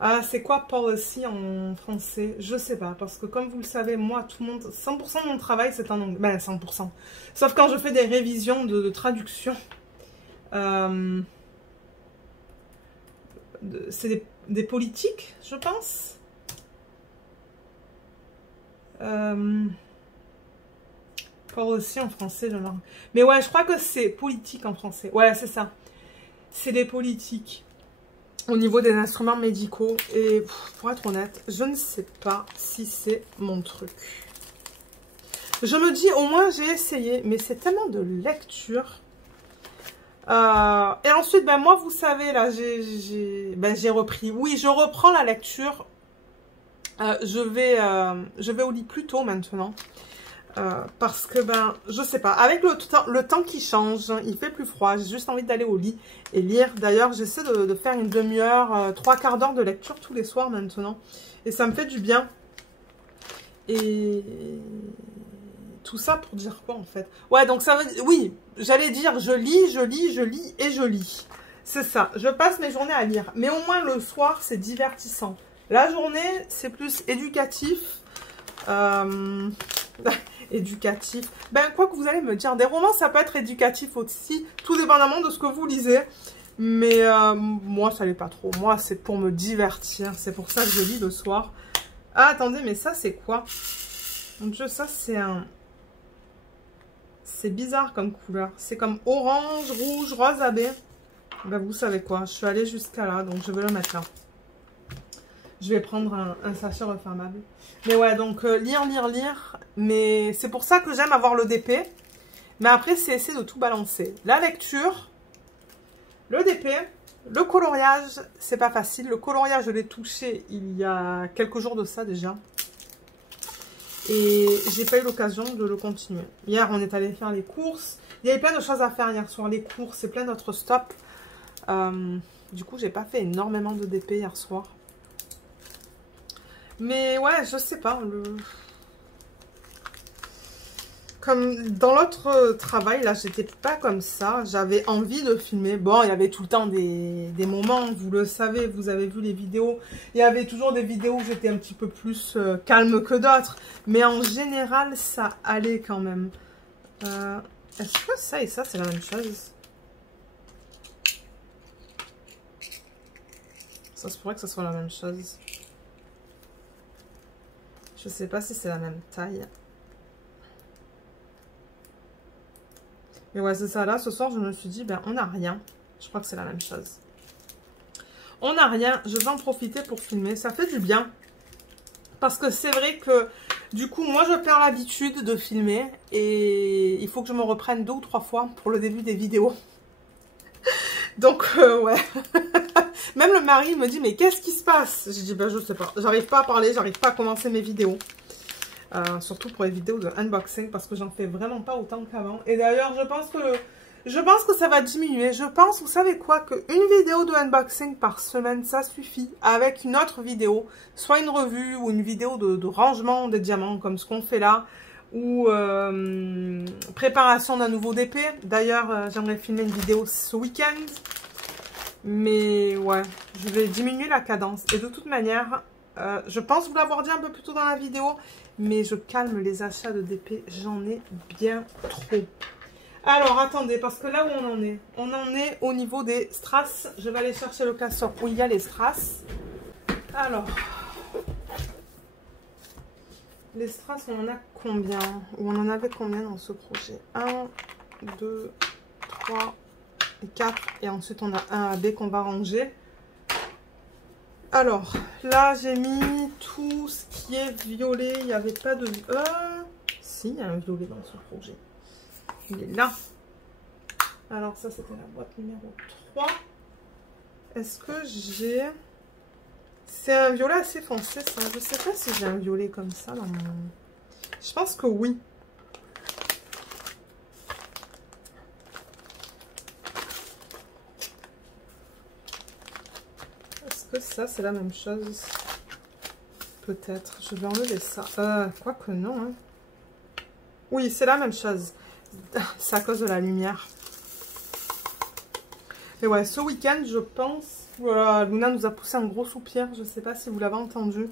Ah, c'est quoi policy en français? Je sais pas, parce que comme vous le savez, moi, tout le monde... 100% de mon travail, c'est en anglais. Ben, 100%. Sauf quand je fais des révisions de traduction. C'est des politiques, je pense. Policy en français, mais ouais, je crois que c'est politique en français. Ouais, c'est ça. C'est des politiques au niveau des instruments médicaux. Et pour être honnête, je ne sais pas si c'est mon truc. Je me dis, au moins j'ai essayé, mais c'est tellement de lecture. Et ensuite, ben moi, vous savez, là, j'ai repris. Oui, je reprends la lecture. Je vais au lit plus tôt maintenant. Parce que, ben, je sais pas, avec le temps qui change, il fait plus froid, j'ai juste envie d'aller au lit et lire. D'ailleurs, j'essaie de faire une demi-heure, 3/4 d'heure de lecture tous les soirs maintenant. Et ça me fait du bien. Et tout ça pour dire quoi, en fait? Ouais, donc ça veut dire... Oui, j'allais dire, je lis et je lis. C'est ça, je passe mes journées à lire. Mais au moins, le soir, c'est divertissant. La journée, c'est plus éducatif. Éducatif. Ben, quoi que vous allez me dire, des romans, ça peut être éducatif aussi, tout dépendamment de ce que vous lisez. Mais moi, ça l'est pas trop. Moi, c'est pour me divertir. C'est pour ça que je lis le soir. Ah, attendez, mais ça, c'est quoi? Mon Dieu, ça, c'est un... C'est bizarre comme couleur. C'est comme orange, rouge, rose à baie. Ben, vous savez quoi? Je suis allée jusqu'à là, donc je vais le mettre là. Je vais prendre un sachet refermable. Mais ouais, donc lire. Mais c'est pour ça que j'aime avoir le DP. Mais après, c'est essayer de tout balancer. La lecture, le DP, le coloriage, c'est pas facile. Le coloriage, je l'ai touché il y a quelques jours de ça déjà. Et j'ai pas eu l'occasion de le continuer. Hier, on est allé faire les courses. Il y avait plein de choses à faire hier soir. Les courses et plein d'autres stops. Du coup, j'ai pas fait énormément de DP hier soir. Mais ouais, je sais pas. Comme dans l'autre travail, là, j'étais pas comme ça. J'avais envie de filmer. Bon, il y avait tout le temps des moments, vous le savez, vous avez vu les vidéos. Il y avait toujours des vidéos où j'étais un petit peu plus calme que d'autres. Mais en général, ça allait quand même. Est-ce que ça et ça, c'est la même chose? Ça se pourrait que ce soit la même chose. Je sais pas si c'est la même taille. Mais ouais, c'est ça. Là, ce soir, je me suis dit, ben, on n'a rien. Je crois que c'est la même chose. On n'a rien. Je vais en profiter pour filmer. Ça fait du bien. Parce que c'est vrai que, du coup, moi, je perds l'habitude de filmer. Et il faut que je me reprenne 2 ou 3 fois pour le début des vidéos. Donc, ouais. Même le mari me dit, mais qu'est-ce qui se passe? Je dis, ben, je sais pas. J'arrive pas à parler, j'arrive pas à commencer mes vidéos. Surtout pour les vidéos de unboxing, parce que j'en fais vraiment pas autant qu'avant. Et d'ailleurs, je pense que ça va diminuer. Je pense, vous savez quoi, qu'une vidéo de unboxing par semaine, ça suffit. Avec une autre vidéo, soit une revue ou une vidéo de rangement des diamants, comme ce qu'on fait là. Ou préparation d'un nouveau DP. D'ailleurs, j'aimerais filmer une vidéo ce week-end. Mais ouais, je vais diminuer la cadence. Et de toute manière, je pense vous l'avoir dit un peu plus tôt dans la vidéo, mais je calme les achats de DP. J'en ai bien trop. Alors, attendez, parce que là où on en est au niveau des strass. Je vais aller chercher le classeur où il y a les strass. Alors, les strass, on en a combien? Ou on en avait combien dans ce projet? 1, 2, 3... et 4, et ensuite on a un AB qu'on va ranger. Alors là j'ai mis tout ce qui est violet, il n'y avait pas de Si, il y a un violet dans ce projet. Il est là. Alors ça, c'était la boîte numéro 3. Est-ce que j'ai... C'est un violet assez foncé, ça. Je sais pas si j'ai un violet comme ça dans mon... Je pense que oui. Est-ce que ça, c'est la même chose? Peut-être. Je vais enlever ça. Quoique non. Hein. Oui, c'est la même chose. C'est à cause de la lumière. Et ouais, ce week-end, je pense... Voilà, Luna nous a poussé un gros soupir. Je ne sais pas si vous l'avez entendu.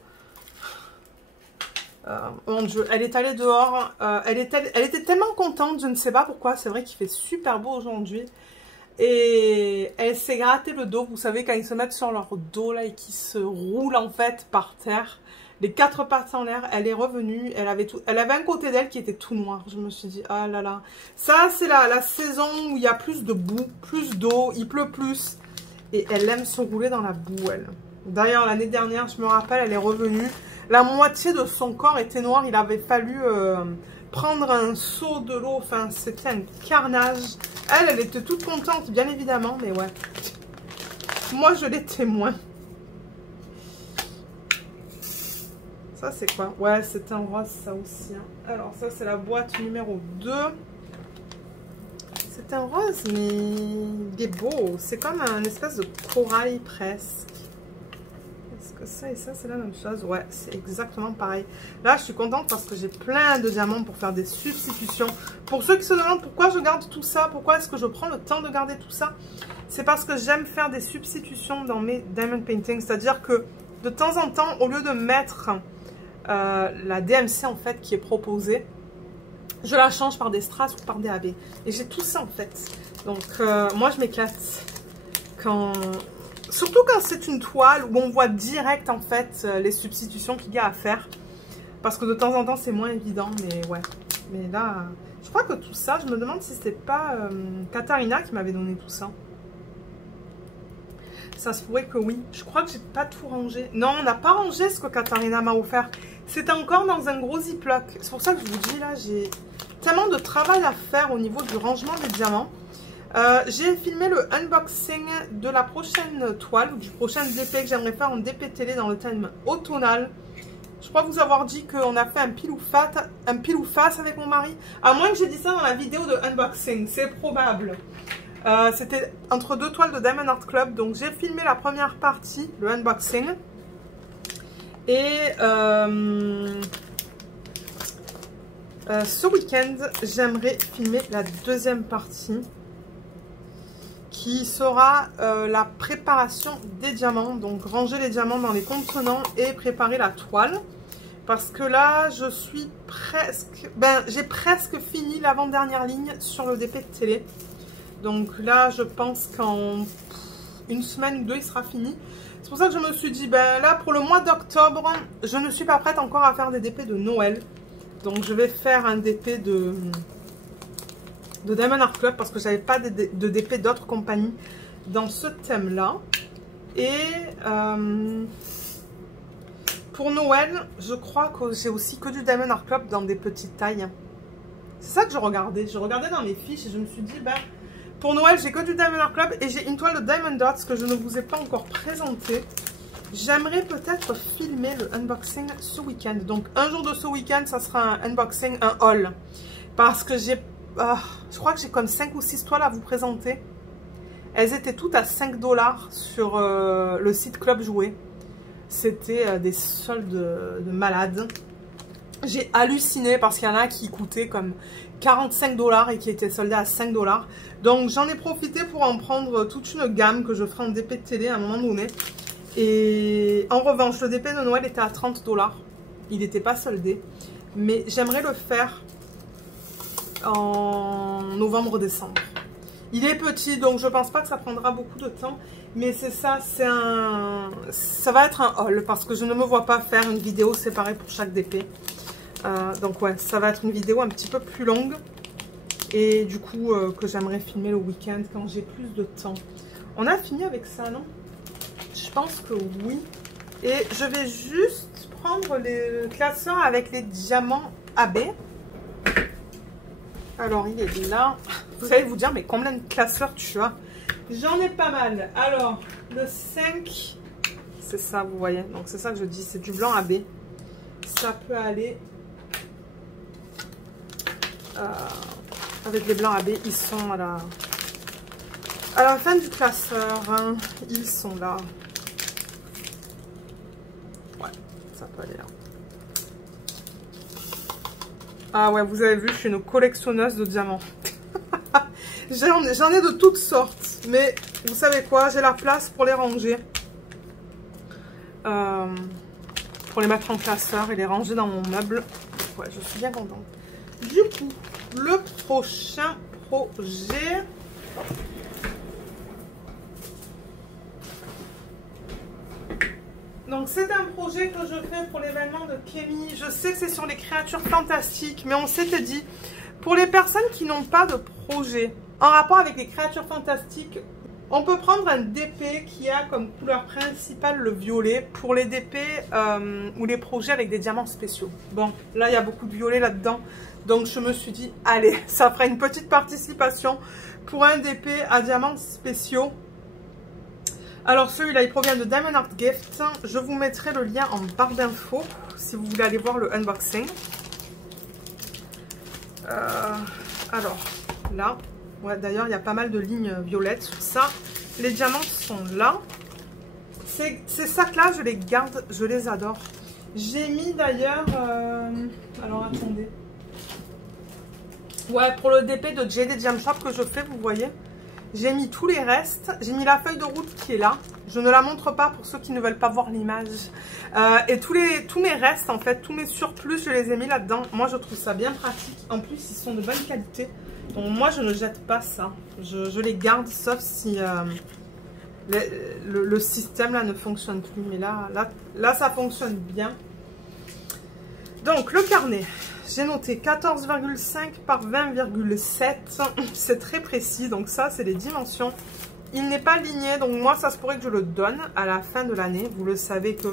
Mon Dieu, elle est allée dehors. Elle était tellement contente, je ne sais pas pourquoi. C'est vrai qu'il fait super beau aujourd'hui. Et elle s'est gratté le dos. Vous savez, quand ils se mettent sur leur dos là et qu'ils se roulent en fait par terre. Les 4 pattes en l'air, elle est revenue. Elle avait un côté d'elle qui était tout noir. Je me suis dit, ah là là. Ça, c'est la saison où il y a plus de boue, plus d'eau, il pleut plus. Et elle aime se rouler dans la boue, elle. D'ailleurs, l'année dernière, je me rappelle, elle est revenue. La moitié de son corps était noir. Il avait fallu prendre un seau de l'eau. Enfin, c'était un carnage. Elle était toute contente, bien évidemment. Mais ouais. Moi, je l'étais moins. Ça, c'est quoi? Ouais, c'est un rose, ça aussi. Hein. Alors, ça, c'est la boîte numéro 2. C'est un rose, mais il est beau. C'est comme un espèce de corail, presque. Est-ce que ça et ça, c'est la même chose? Ouais, c'est exactement pareil. Là, je suis contente parce que j'ai plein de diamants pour faire des substitutions. Pour ceux qui se demandent pourquoi je garde tout ça, pourquoi est-ce que je prends le temps de garder tout ça, c'est parce que j'aime faire des substitutions dans mes diamond paintings. C'est-à-dire que, de temps en temps, au lieu de mettre... la DMC en fait qui est proposée, je la change par des strass ou par des AB et j'ai tout ça en fait, donc moi je m'éclate surtout quand c'est une toile où on voit direct en fait les substitutions qu'il y a à faire, parce que de temps en temps c'est moins évident, mais ouais, mais là je crois que tout ça, je me demande si c'est pas Katharina qui m'avait donné tout ça. Ça se pourrait que oui. Je crois que j'ai pas tout rangé. Non, on n'a pas rangé ce que Katharina m'a offert. C'était encore dans un gros ziploc. C'est pour ça que je vous dis, là, j'ai tellement de travail à faire au niveau du rangement des diamants. J'ai filmé le unboxing de la prochaine toile, ou du prochain DP que j'aimerais faire en DP télé dans le thème automnal. Je crois vous avoir dit qu'on a fait un pile ou face avec mon mari. À moins que j'ai dit ça dans la vidéo de unboxing, c'est probable. C'était entre 2 toiles de Diamond Art Club. Donc j'ai filmé la première partie, le unboxing. Et ce week-end, j'aimerais filmer la deuxième partie, qui sera la préparation des diamants. Donc ranger les diamants dans les contenants et préparer la toile. Parce que là, je suis presque... j'ai presque fini l'avant-dernière ligne sur le DP de télé. Donc là, je pense qu'en une semaine ou 2, il sera fini. C'est pour ça que je me suis dit, là, pour le mois d'octobre, je ne suis pas prête encore à faire des DP de Noël. Donc, je vais faire un DP de Diamond Art Club parce que je n'avais pas de DP d'autres compagnies dans ce thème-là. Et pour Noël, je crois que j'ai aussi que du Diamond Art Club dans des petites tailles. C'est ça que je regardais. Je regardais dans mes fiches et je me suis dit, pour Noël, j'ai que du Diamond Art Club et j'ai une toile de Diamond Dots que je ne vous ai pas encore présentée. J'aimerais peut-être filmer le unboxing ce week-end. Donc, un jour de ce week-end, ça sera un unboxing, un haul. Parce que j'ai... je crois que j'ai comme 5 ou 6 toiles à vous présenter. Elles étaient toutes à 5 $ sur le site Club Jouet. C'était des soldes de malades. J'ai halluciné parce qu'il y en a qui coûtaient comme 45 $ et qui étaient soldés à 5 $. Donc j'en ai profité pour en prendre toute une gamme que je ferai en DP de télé à un moment donné. Et en revanche, le DP de Noël était à 30 $. Il n'était pas soldé. Mais j'aimerais le faire en novembre-décembre. Il est petit, donc je pense pas que ça prendra beaucoup de temps. Mais c'est ça, ça va être un haul parce que je ne me vois pas faire une vidéo séparée pour chaque DP. Donc ouais, ça va être une vidéo un petit peu plus longue. Et du coup, que j'aimerais filmer le week-end quand j'ai plus de temps. On a fini avec ça, non? Je pense que oui. Et je vais juste prendre le classeur avec les diamants AB. Alors, il est là. Vous allez vous dire, mais combien de classeurs tu as? J'en ai pas mal. Alors, le 5, c'est ça, vous voyez. Donc, c'est ça que je dis, c'est du blanc AB. Ça peut aller avec les blancs AB. Ils sont à la fin du classeur. Hein. Ils sont là. Ouais, ça peut aller là. Ah ouais, vous avez vu, je suis une collectionneuse de diamants. J'en ai de toutes sortes. Mais vous savez quoi, j'ai la place pour les ranger. Pour les mettre en classeur et les ranger dans mon meuble. Ouais, je suis bien contente. Du coup, le prochain projet... Donc c'est un projet que je fais pour l'événement de Kémy. Je sais que c'est sur les créatures fantastiques, mais on s'était dit, pour les personnes qui n'ont pas de projet en rapport avec les créatures fantastiques, on peut prendre un DP qui a comme couleur principale le violet pour les DP ou les projets avec des diamants spéciaux. Bon, là il y a beaucoup de violet là-dedans, donc je me suis dit, allez, ça fera une petite participation pour un DP à diamants spéciaux. Alors celui-là, il provient de Diamond Art Gift. Je vous mettrai le lien en barre d'infos si vous voulez aller voir le unboxing. Alors, là, ouais, d'ailleurs, il y a pas mal de lignes violettes sur ça. Les diamants sont là. Ces sacs-là, je les garde, je les adore. J'ai mis d'ailleurs... alors, attendez. Ouais, pour le DP de JD Jam Shop que je fais, vous voyez. J'ai mis tous les restes. J'ai mis la feuille de route qui est là. Je ne la montre pas pour ceux qui ne veulent pas voir l'image. Et tous mes restes, en fait, tous mes surplus, je les ai mis là-dedans. Moi, je trouve ça bien pratique. En plus, ils sont de bonne qualité. Donc, moi, je ne jette pas ça. Je les garde, sauf si le système, là, ne fonctionne plus. Mais là, ça fonctionne bien. Donc, le carnet. J'ai noté 14,5 par 20,7. C'est très précis. Donc ça, c'est les dimensions. Il n'est pas aligné. Donc moi, ça se pourrait que je le donne à la fin de l'année. Vous le savez que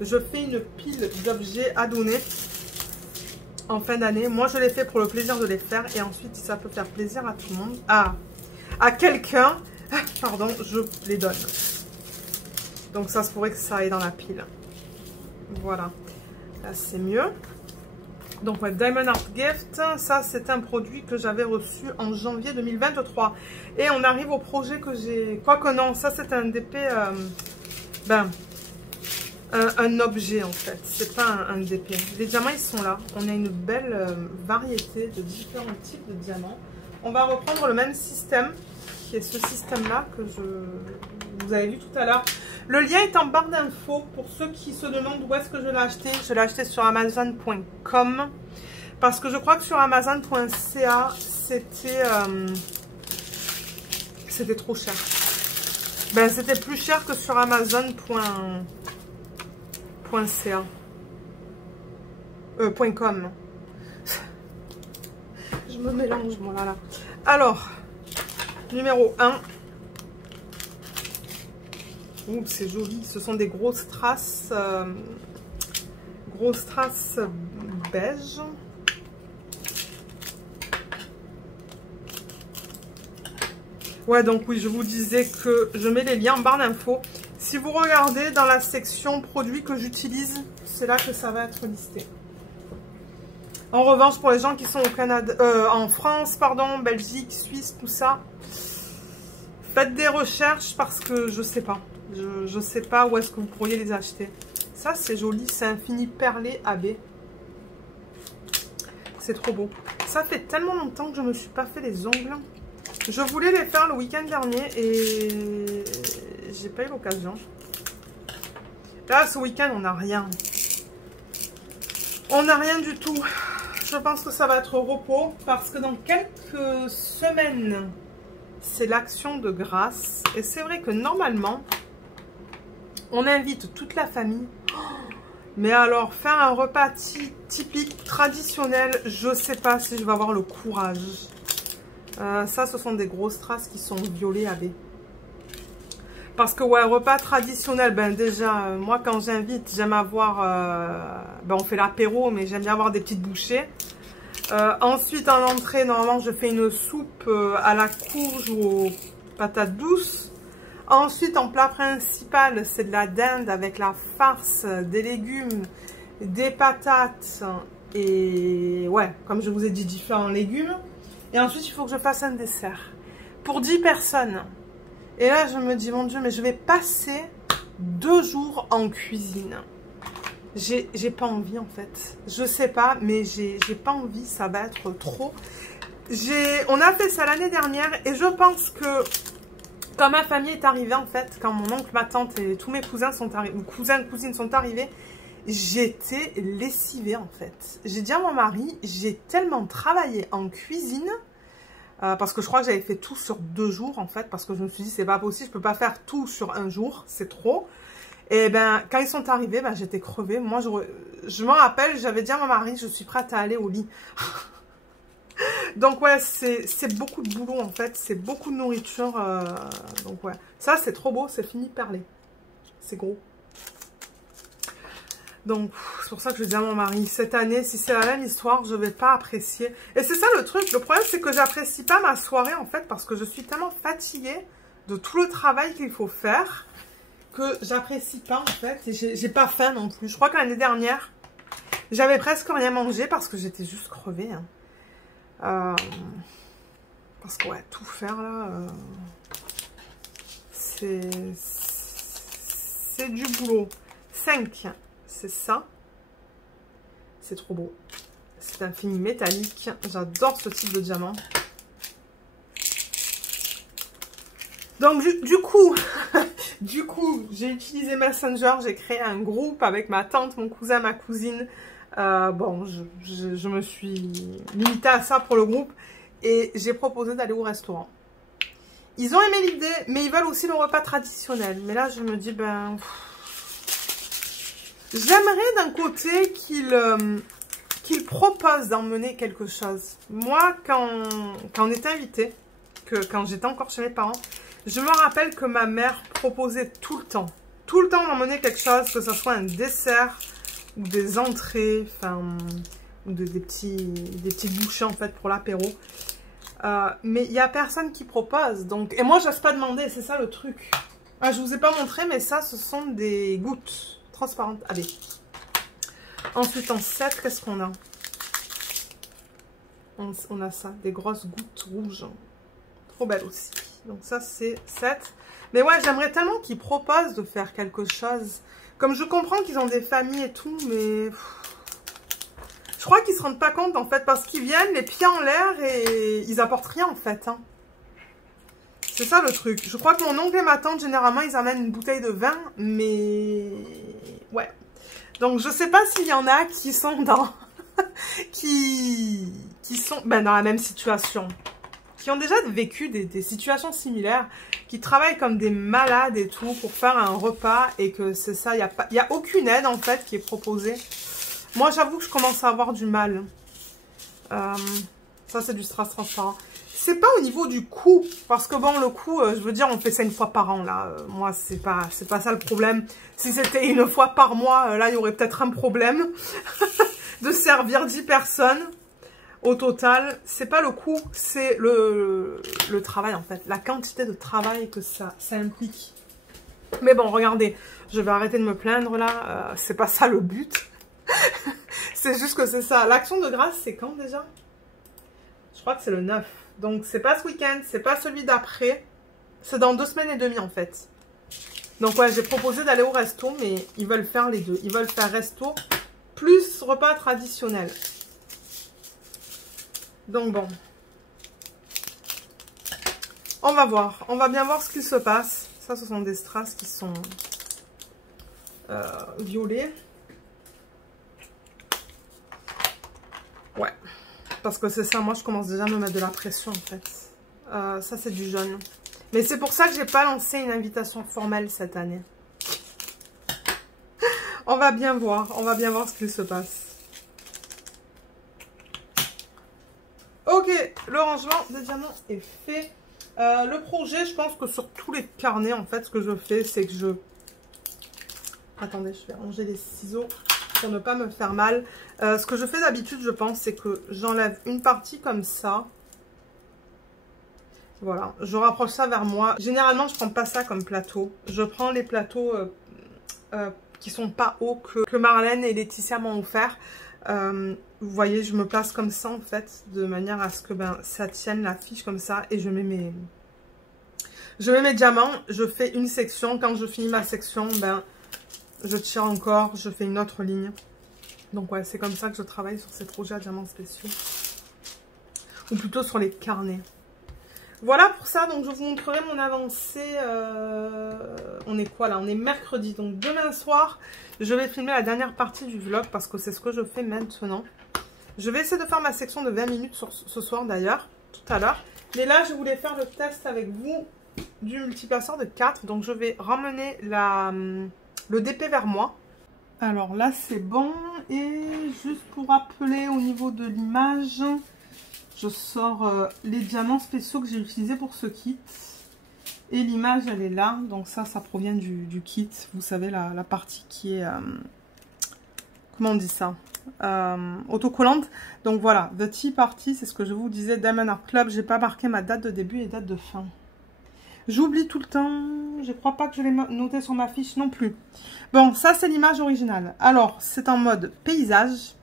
je fais une pile d'objets à donner en fin d'année. Moi, je les fais pour le plaisir de les faire. Et ensuite, si ça peut faire plaisir à tout le monde, à quelqu'un, pardon, je les donne. Donc ça se pourrait que ça aille dans la pile. Voilà. Là, c'est mieux. Donc, ouais, Diamond Art Gift, ça, c'est un produit que j'avais reçu en janvier 2023. Et on arrive au projet que j'ai... Quoique non, ça, c'est un DP... un objet, en fait. C'est pas un DP. Les diamants, ils sont là. On a une belle variété de différents types de diamants. On va reprendre le même système, qui est ce système-là que vous avez vu tout à l'heure. Le lien est en barre d'infos pour ceux qui se demandent où est-ce que je l'ai acheté. Je l'ai acheté sur Amazon.com parce que je crois que sur Amazon.ca c'était trop cher. Ben, c'était plus cher que sur Amazon.ca. .com. Je me mélange, moi, là. Alors, numéro 1. Ouh, c'est joli. Ce sont des grosses traces beige. Ouais, donc oui, je vous disais que je mets les liens en barre d'infos. Si vous regardez dans la section produits que j'utilise, c'est là que ça va être listé. En revanche, pour les gens qui sont au Canada, en France, pardon, Belgique, Suisse, tout ça, faites des recherches parce que je sais pas. Je sais pas où est-ce que vous pourriez les acheter. Ça, c'est joli. C'est un fini perlé AB. C'est trop beau. Ça fait tellement longtemps que je me suis pas fait les ongles. Je voulais les faire le week-end dernier et j'ai pas eu l'occasion. Là, ce week-end, on n'a rien. On n'a rien du tout. Je pense que ça va être repos parce que dans quelques semaines, c'est l'action de grâce. Et c'est vrai que normalement, on invite toute la famille. Mais alors, faire un repas typique, traditionnel, je sais pas si je vais avoir le courage. Ça, ce sont des grosses traces qui sont violet AB. Parce que, ouais, repas traditionnel, ben déjà, moi, quand j'invite, j'aime avoir... ben, on fait l'apéro, mais j'aime bien avoir des petites bouchées. Ensuite, en entrée, normalement, je fais une soupe à la courge ou aux patates douces. Ensuite, en plat principal, c'est de la dinde avec la farce, des légumes, des patates et, ouais, comme je vous ai dit, différents légumes. Et ensuite, il faut que je fasse un dessert pour 10 personnes. Et là, je me dis, mon Dieu, mais je vais passer 2 jours en cuisine. J'ai pas envie, en fait. Je sais pas, mais j'ai pas envie, ça va être trop. On a fait ça l'année dernière et je pense que quand ma famille est arrivée, en fait, quand mon oncle, ma tante et tous mes cousins sont arrivés, mes cousins et cousines sont arrivés, j'étais lessivée, en fait. J'ai dit à mon mari, j'ai tellement travaillé en cuisine, parce que je crois que j'avais fait tout sur 2 jours, en fait, parce que je me suis dit, c'est pas possible, je peux pas faire tout sur un jour, c'est trop. Et ben, quand ils sont arrivés, ben, j'étais crevée. Moi, je m'en rappelle, j'avais dit à mon mari, je suis prête à aller au lit. Donc ouais, c'est beaucoup de boulot en fait, c'est beaucoup de nourriture. Donc ouais, ça c'est trop beau, c'est fini de parler. C'est gros. Donc c'est pour ça que je dis à mon mari, cette année, si c'est la même histoire, je vais pas apprécier. Et c'est ça le truc, le problème c'est que j'apprécie pas ma soirée en fait, parce que je suis tellement fatiguée de tout le travail qu'il faut faire, que j'apprécie pas en fait, et j'ai pas faim non plus. Je crois que l'année dernière, j'avais presque rien mangé parce que j'étais juste crevée. Hein. Parce que ouais, tout faire là, c'est du boulot. 5, c'est ça. C'est trop beau. C'est un fini métallique. J'adore ce type de diamant. Donc du coup, j'ai utilisé Messenger, j'ai créé un groupe avec ma tante, mon cousin, ma cousine. Bon, je me suis limitée à ça pour le groupe et j'ai proposé d'aller au restaurant. Ils ont aimé l'idée, mais ils veulent aussi le repas traditionnel. Mais là, je me dis, ben... J'aimerais d'un côté qu'ils proposent d'emmener quelque chose. Moi, quand on était invité, quand j'étais encore chez mes parents, je me rappelle que ma mère proposait tout le temps d'emmener quelque chose, que ce soit un dessert, ou des entrées, enfin, ou des petits bouchées en fait pour l'apéro. Mais il n'y a personne qui propose. Donc, et moi, j'ose pas demander, c'est ça le truc. Ah, je vous ai pas montré, mais ça, ce sont des gouttes transparentes. Allez. Ensuite, en 7, qu'est-ce qu'on a? On a ça, des grosses gouttes rouges. Trop belles aussi. Donc ça, c'est 7. Mais ouais, j'aimerais tellement qu'ils proposent de faire quelque chose. Comme je comprends qu'ils ont des familles et tout, mais... Je crois qu'ils se rendent pas compte, en fait, parce qu'ils viennent les pieds en l'air et ils apportent rien, en fait. Hein. C'est ça, le truc. Je crois que mon oncle et ma tante, généralement, ils amènent une bouteille de vin, mais... Ouais. Donc, je sais pas s'il y en a qui sont dans... qui sont dans la même situation. Qui ont déjà vécu des situations similaires, qui travaillent comme des malades et tout pour faire un repas et que c'est ça, il n'y a aucune aide en fait qui est proposée. Moi j'avoue que je commence à avoir du mal. Ça c'est du strass transparent. C'est pas au niveau du coût, parce que bon le coût, je veux dire on fait ça 1 fois par an là. Moi c'est pas ça le problème. Si c'était 1 fois par mois, là il y aurait peut-être un problème de servir 10 personnes. Au total, c'est pas le coût, c'est le travail en fait. La quantité de travail que ça implique. Mais bon, regardez, je vais arrêter de me plaindre là. C'est pas ça le but. C'est juste que c'est ça. L'Action de grâce, c'est quand déjà? Je crois que c'est le 9. Donc c'est pas ce week-end, c'est pas celui d'après. C'est dans 2 semaines et demie en fait. Donc ouais, j'ai proposé d'aller au resto, mais ils veulent faire les deux. Ils veulent faire resto plus repas traditionnel. Donc bon, on va voir, on va bien voir ce qui se passe. Ça, ce sont des strass qui sont violets. Ouais, parce que c'est ça, moi je commence déjà à me mettre de la pression en fait. Ça c'est du jaune. Mais c'est pour ça que j'ai pas lancé une invitation formelle cette année. On va bien voir ce qui se passe. Ok, le rangement des diamants est fait. Le projet, je pense que sur tous les carnets, en fait, ce que je fais, c'est que je... Attendez, je vais ranger les ciseaux. pour ne pas me faire mal. Ce que je fais d'habitude, je pense, c'est que j'enlève une partie comme ça. Voilà, je rapproche ça vers moi. Généralement, je prends pas ça comme plateau. Je prends les plateaux qui sont pas hauts que Marlène et Laetitia m'ont offert. Vous voyez, je me place comme ça en fait, de manière à ce que ça tienne la fiche comme ça. Et je mets mes diamants. Je fais une section. Quand je finis ma section, je tire encore. Je fais une autre ligne. Donc ouais, c'est comme ça que je travaille sur ces projets à diamants spéciaux. Ou plutôt sur les carnets. Voilà pour ça, donc je vous montrerai mon avancée. On est quoi là? On est mercredi, donc demain soir, je vais filmer la dernière partie du vlog parce que c'est ce que je fais maintenant. Je vais essayer de faire ma section de 20 minutes ce soir d'ailleurs, tout à l'heure. Mais là, je voulais faire le test avec vous du multiplaceur de 4. Donc je vais ramener le DP vers moi. Alors là, c'est bon. Et juste pour rappeler au niveau de l'image... Je sors les diamants spéciaux que j'ai utilisés pour ce kit. Et l'image, elle est là. Donc ça provient du kit. Vous savez, la partie qui est... comment on dit ça, autocollante. Donc voilà, The Tea Party, c'est ce que je vous disais. Diamond Art Club, j'ai pas marqué ma date de début et date de fin. J'oublie tout le temps. Je crois pas que je l'ai noté sur ma fiche non plus. Bon, ça c'est l'image originale. Alors, c'est en mode paysage.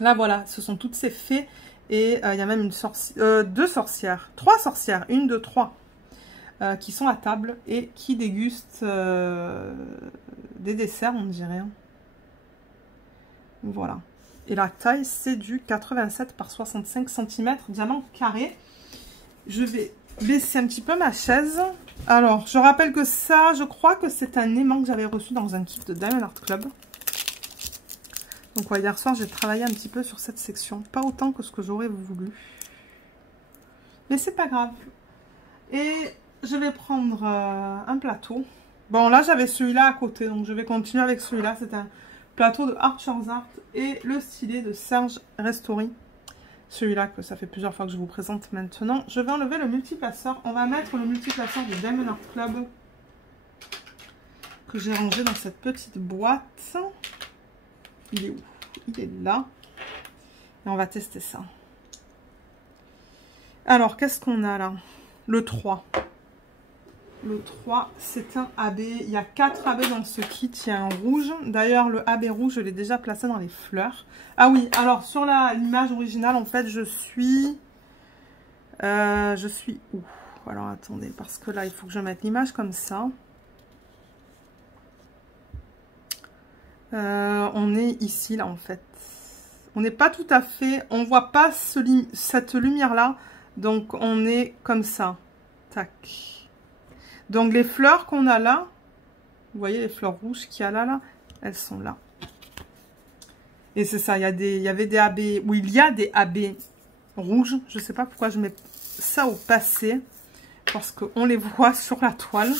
Là, voilà, ce sont toutes ces fées. Et il y a même deux sorcières, 3 sorcières, 1, 2, 3, qui sont à table et qui dégustent des desserts, on dirait. Voilà. Et la taille, c'est du 87 par 65 cm, diamant carré. Je vais baisser un petit peu ma chaise. Alors, je rappelle que ça, je crois que c'est un aimant que j'avais reçu dans un kit de Diamond Art Club. Donc ouais, hier soir, j'ai travaillé un petit peu sur cette section. Pas autant que ce que j'aurais voulu. Mais c'est pas grave. Et je vais prendre un plateau. Bon, là, j'avais celui-là à côté. Donc, je vais continuer avec celui-là. C'est un plateau de Archer's Art. Et le stylet de Serge Restori. Celui-là, que ça fait plusieurs fois que je vous présente maintenant. Je vais enlever le multiplaceur. On va mettre le multiplaceur du Diamond Art Club. Que j'ai rangé dans cette petite boîte. Il est où? Il est là. Et on va tester ça. Alors, qu'est-ce qu'on a là? Le 3. Le 3, c'est un AB. Il y a 4 AB dans ce kit. Il y a un rouge. D'ailleurs, le AB rouge, je l'ai déjà placé dans les fleurs. Ah oui, alors, sur l'image originale, en fait, je suis où? Alors, attendez, parce que là, il faut que je mette l'image comme ça. On est ici, là, en fait. On n'est pas tout à fait... On voit pas cette lumière-là. Donc, on est comme ça. Tac. Donc, les fleurs qu'on a là, vous voyez les fleurs rouges qu'il y a là, elles sont là. Et c'est ça, il y avait des AB... Ou il y a des AB rouges. Je ne sais pas pourquoi je mets ça au passé. Parce qu'on les voit sur la toile.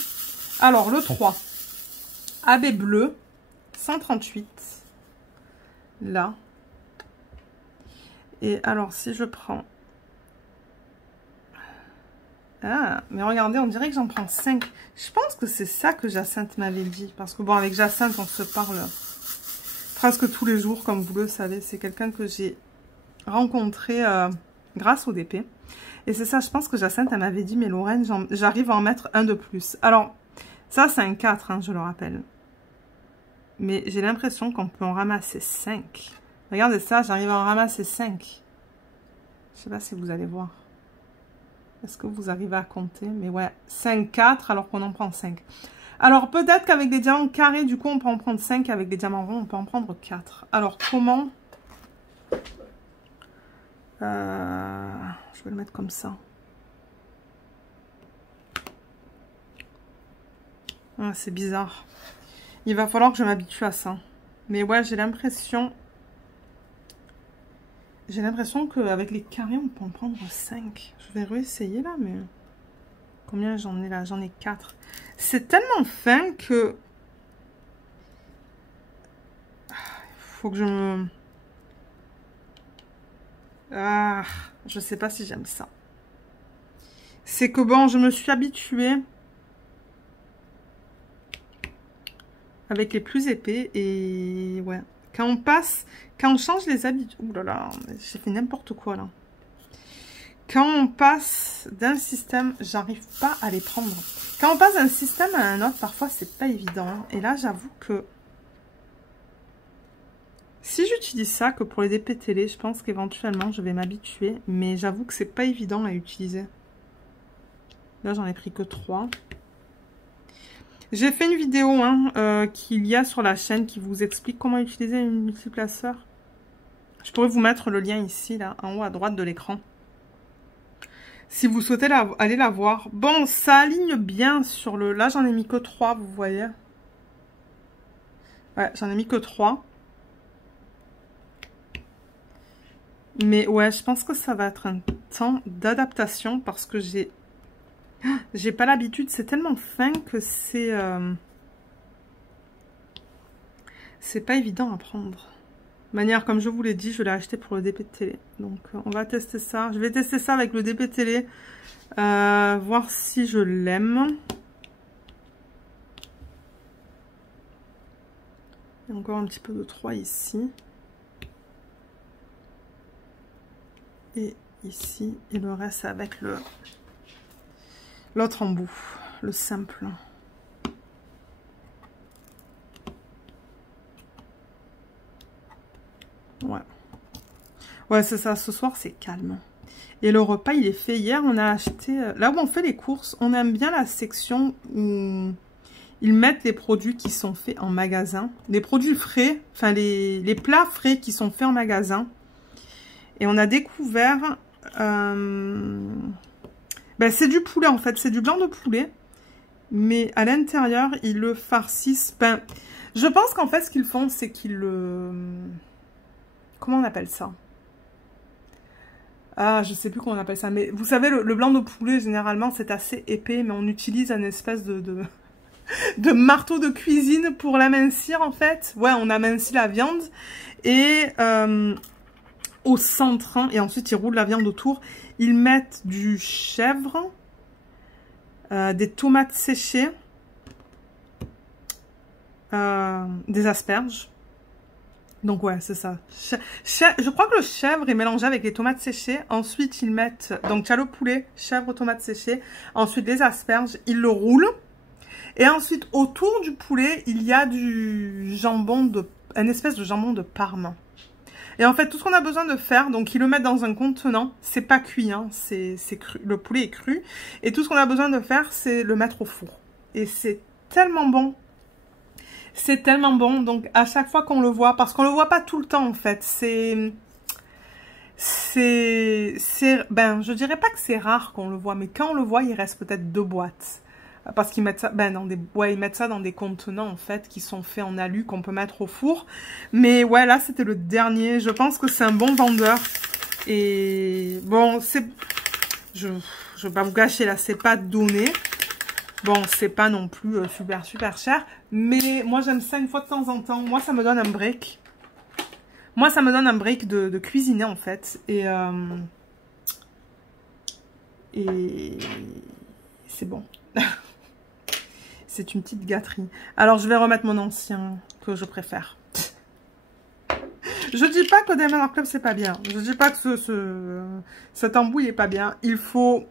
Alors, le 3. AB bleu. 138 là. Et alors si je prends, ah mais regardez, on dirait que j'en prends 5. Je pense que c'est ça que Jacinthe m'avait dit, parce que bon, avec Jacinthe on se parle presque tous les jours, comme vous le savez. C'est quelqu'un que j'ai rencontré grâce au DP. Et c'est ça, je pense que Jacinthe elle m'avait dit, mais Lorraine, j'arrive à en mettre un de plus. Alors ça c'est un 4 hein, je le rappelle. Mais j'ai l'impression qu'on peut en ramasser 5. Regardez ça, j'arrive à en ramasser 5. Je sais pas si vous allez voir. Est-ce que vous arrivez à compter? Mais ouais, 5, 4 alors qu'on en prend 5. Alors peut-être qu'avec des diamants carrés, du coup, on peut en prendre 5. Avec des diamants ronds, on peut en prendre 4. Alors comment? Je vais le mettre comme ça. Ah, c'est bizarre. Il va falloir que je m'habitue à ça. Mais ouais, j'ai l'impression qu'avec les carrés, on peut en prendre 5. Je vais réessayer là, mais... Combien j'en ai là? J'en ai 4. C'est tellement fin que... Il faut que je me... Ah, je sais pas si j'aime ça. C'est que bon, je me suis habituée avec les plus épais et ouais, Quand on change les habitudes... Ouh là là, j'ai fait n'importe quoi là. Quand on passe d'un système, j'arrive pas à les prendre. Quand on passe d'un système à un autre, parfois c'est pas évident. Hein. Et là, j'avoue que si j'utilise ça que pour les DP télé, je pense qu'éventuellement je vais m'habituer. Mais j'avoue que c'est pas évident à utiliser. Là, j'en ai pris que 3. J'ai fait une vidéo qu'il y a sur la chaîne qui vous explique comment utiliser une multiplaceur. Je pourrais vous mettre le lien ici, là, en haut à droite de l'écran. Si vous souhaitez aller la voir. Bon, ça aligne bien sur le... Là, j'en ai mis que 3, vous voyez. Ouais, j'en ai mis que 3. Mais ouais, je pense que ça va être un temps d'adaptation parce que j'ai pas l'habitude. C'est tellement fin que c'est pas évident à prendre. De manière, comme je vous l'ai dit, je l'ai acheté pour le DP de télé. Donc, on va tester ça. Je vais tester ça avec le DP télé. Voir si je l'aime. Il y a encore un petit peu de 3 ici. Et ici. Et le reste avec l'autre embout. Le simple. Ouais. Ouais, c'est ça. Ce soir, c'est calme. Et le repas, il est fait. Hier, on a acheté... Là où on fait les courses, on aime bien la section où ils mettent les produits qui sont faits en magasin. Les produits frais, enfin les plats frais qui sont faits en magasin. Et on a découvert... ben, c'est du poulet, en fait. C'est du blanc de poulet. Mais à l'intérieur, ils le farcissent. Ben, je pense qu'en fait, ce qu'ils font, c'est qu'ils le... Comment on appelle ça? Ah, je sais plus comment on appelle ça. Mais vous savez, le blanc de poulet, généralement, c'est assez épais. Mais on utilise un espèce de marteau de cuisine pour l'amincir, en fait. Ouais, on amincit la viande. Et au centre, hein, et ensuite, ils roulent la viande autour. Ils mettent du chèvre, des tomates séchées, des asperges. Donc ouais, c'est ça. Je crois que le chèvre est mélangé avec les tomates séchées. Ensuite, ils mettent... Donc, tu as le poulet, chèvre, tomates séchées. Ensuite, les asperges. Ils le roulent. Et ensuite, autour du poulet, il y a du jambon un espèce de jambon de Parme. Et en fait, tout ce qu'on a besoin de faire, donc ils le mettent dans un contenant. C'est pas cuit, hein. C'est cru. Le poulet est cru. Et tout ce qu'on a besoin de faire, c'est le mettre au four. Et c'est tellement bon. C'est tellement bon, donc à chaque fois qu'on le voit, parce qu'on le voit pas tout le temps en fait, ben je dirais pas que c'est rare qu'on le voit, mais quand on le voit, il reste peut-être 2 boîtes. Parce qu'ils mettent ça, ben ils mettent ça dans des contenants en fait, qui sont faits en alu, qu'on peut mettre au four. Mais ouais, là c'était le dernier, je pense que c'est un bon vendeur. Et bon, je vais pas vous gâcher là, c'est pas donné. Bon, c'est pas non plus super cher. Mais moi, j'aime ça une fois de temps en temps. Moi, ça me donne un break. Moi, ça me donne un break de cuisiner, en fait. Et c'est bon. C'est une petite gâterie. Alors, je vais remettre mon ancien que je préfère. Je dis pas que Diamond Art Club, c'est pas bien. Je dis pas que cet embout est pas bien. Il faut...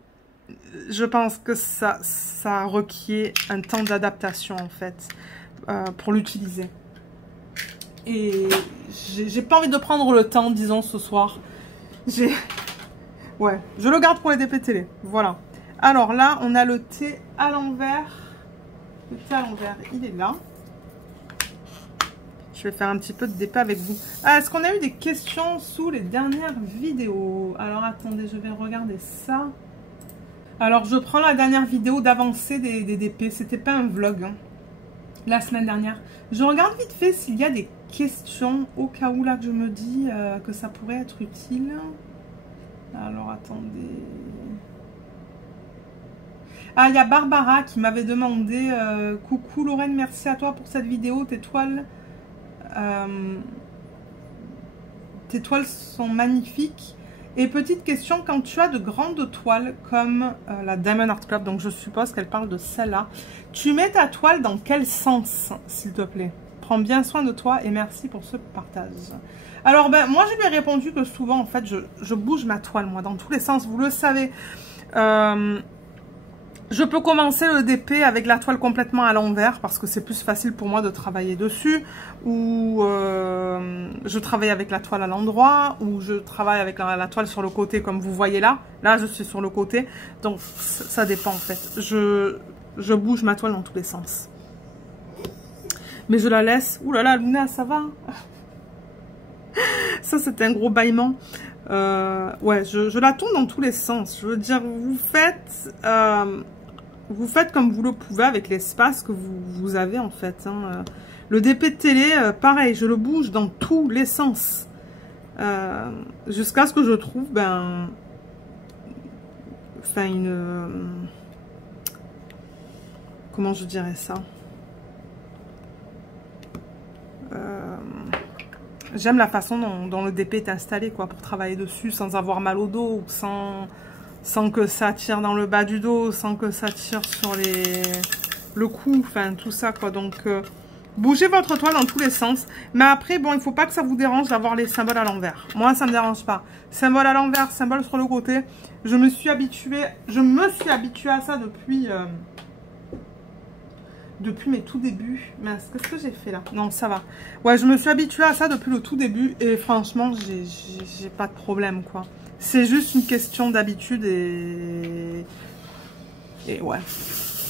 Je pense que ça requiert un temps d'adaptation en fait pour l'utiliser. Et j'ai pas envie de prendre le temps, disons, ce soir. Ouais, je le garde pour les DP télé. Voilà. Alors là, on a le thé à l'envers. Le thé à l'envers, il est là. Je vais faire un petit peu de DP avec vous. Ah, est-ce qu'on a eu des questions sous les dernières vidéos? Alors attendez, je vais regarder ça. Alors, je prends la dernière vidéo d'avancée des DP. C'était pas un vlog, hein, la semaine dernière. Je regarde vite fait s'il y a des questions, au cas où, là, que je me dis que ça pourrait être utile. Alors, attendez. Ah, il y a Barbara qui m'avait demandé coucou Lorraine, merci à toi pour cette vidéo. Tes toiles sont magnifiques. Et petite question, quand tu as de grandes toiles comme la Diamond Art Club, donc je suppose qu'elle parle de celle-là, tu mets ta toile dans quel sens, s'il te plaît? prends bien soin de toi et merci pour ce partage. Alors, ben, moi, je lui ai répondu que souvent, en fait, je bouge ma toile, moi, dans tous les sens, vous le savez. Je peux commencer le DP avec la toile complètement à l'envers parce que c'est plus facile pour moi de travailler dessus, ou je travaille avec la toile à l'endroit, ou je travaille avec la toile sur le côté comme vous voyez là. Là, je suis sur le côté, donc ça dépend en fait. Je bouge ma toile dans tous les sens. Mais je la laisse. Ouh là là, Luna, ça va? Ça, c'est un gros bâillement. Ouais, je la tourne dans tous les sens. Je veux dire, vous faites comme vous le pouvez avec l'espace que vous avez en fait. Hein. Le DP de télé, pareil, je le bouge dans tous les sens. Jusqu'à ce que je trouve, ben... Enfin, comment je dirais ça? J'aime la façon dont le DP est installé, quoi, pour travailler dessus sans avoir mal au dos, ou sans que ça tire dans le bas du dos, sans que ça tire sur le cou, enfin tout ça quoi. Donc bougez votre toile dans tous les sens, mais après bon, il faut pas que ça vous dérange d'avoir les symboles à l'envers. Moi ça me dérange pas, symbole à l'envers, symbole sur le côté. Je me suis habituée à ça depuis mes tout débuts. Mais qu'est-ce que j'ai fait là? Non, ça va. Ouais, je me suis habituée à ça depuis le tout début et franchement j'ai pas de problème quoi. C'est juste une question d'habitude et ouais,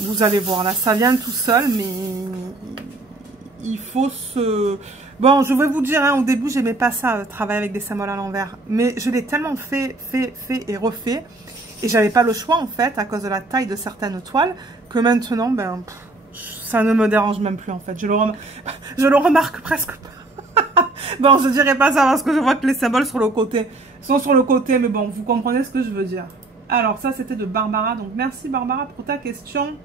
vous allez voir, là, ça vient tout seul, mais il faut se... Bon, je vais vous dire, hein, au début, j'aimais pas ça, travailler avec des symboles à l'envers, mais je l'ai tellement fait et refait, et j'avais pas le choix, en fait, à cause de la taille de certaines toiles, que maintenant, ben, ça ne me dérange même plus, en fait. Je le remarque presque pas. Bon, je dirais pas ça parce que je vois que les symboles sur le côté sont sur le côté, mais bon, vous comprenez ce que je veux dire. Alors, ça, c'était de Barbara. Donc, merci Barbara pour ta question.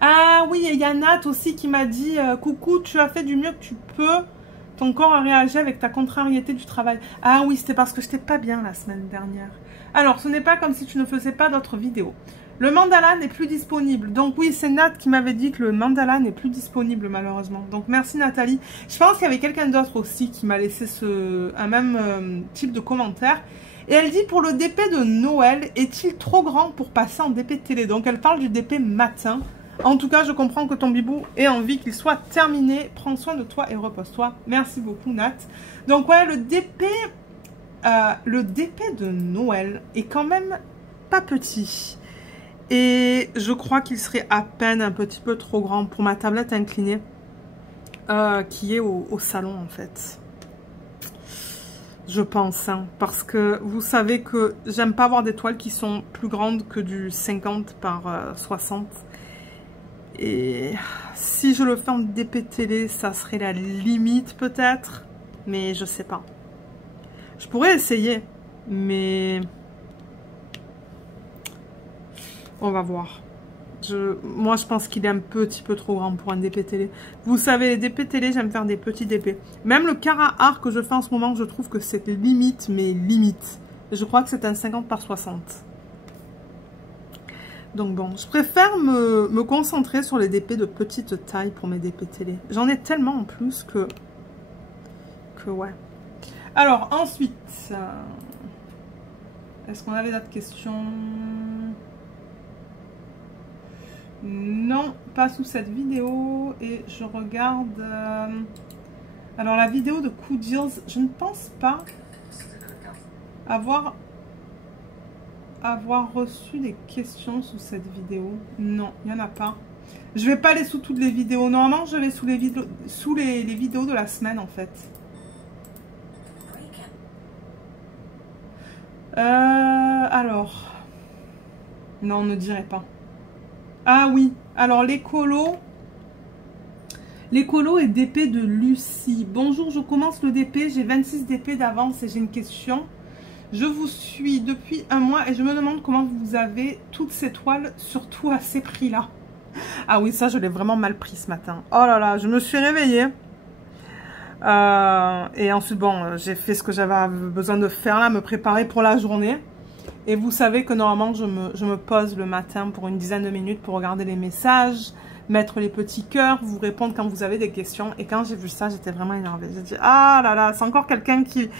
Ah oui, et il y a Nat aussi qui m'a dit « Coucou, tu as fait du mieux que tu peux. Ton corps a réagi avec ta contrariété du travail. » Ah oui, c'était parce que j'étais pas bien la semaine dernière. Alors, ce n'est pas comme si tu ne faisais pas d'autres vidéos. Le mandala n'est plus disponible. Donc oui, c'est Nat qui m'avait dit que le mandala n'est plus disponible malheureusement. Donc merci Nathalie. Je pense qu'il y avait quelqu'un d'autre aussi qui m'a laissé un même type de commentaire. Et elle dit pour le DP de Noël, est-il trop grand pour passer en DP télé? Donc elle parle du DP matin. En tout cas, je comprends que ton bibou ait envie qu'il soit terminé. Prends soin de toi et repose-toi. Merci beaucoup Nat. Donc ouais, le DP de Noël est quand même pas petit. Et je crois qu'il serait à peine un petit peu trop grand pour ma tablette inclinée qui est au salon en fait. Je pense, hein, parce que vous savez que j'aime pas avoir des toiles qui sont plus grandes que du 50 par 60. Et si je le fais en DP télé, ça serait la limite peut-être, mais je sais pas. Je pourrais essayer, mais... On va voir. Moi, je pense qu'il est un petit peu trop grand pour un DP télé. Vous savez, les DP télé, j'aime faire des petits DP. Même le Cara Art que je fais en ce moment, je trouve que c'est limite, mais limite. Je crois que c'est un 50 par 60. Donc bon, je préfère me concentrer sur les DP de petite taille pour mes DP télé. J'en ai tellement en plus que ouais. Alors, ensuite, est-ce qu'on avait d'autres questions ? Non, pas sous cette vidéo. Et je regarde... alors la vidéo de Cool Deals, je ne pense pas avoir reçu des questions sous cette vidéo. Non, il n'y en a pas. Je vais pas aller sous toutes les vidéos. Normalement, je vais sous les vidéos de la semaine en fait. Alors... non, on ne dirait pas. Ah oui, alors l'écolo est DP de Lucie. Bonjour, je commence le DP, j'ai 26 DP d'avance et j'ai une question. Je vous suis depuis un mois et je me demande comment vous avez toutes ces toiles, surtout à ces prix-là. Ah oui, ça je l'ai vraiment mal pris ce matin. Oh là là, je me suis réveillée. Et ensuite, bon, j'ai fait ce que j'avais besoin de faire là, me préparer pour la journée. Et vous savez que normalement, je me pose le matin pour une dizaine de minutes pour regarder les messages, mettre les petits cœurs, vous répondre quand vous avez des questions. Et quand j'ai vu ça, j'étais vraiment énervée. J'ai dit, ah là là, c'est encore quelqu'un qui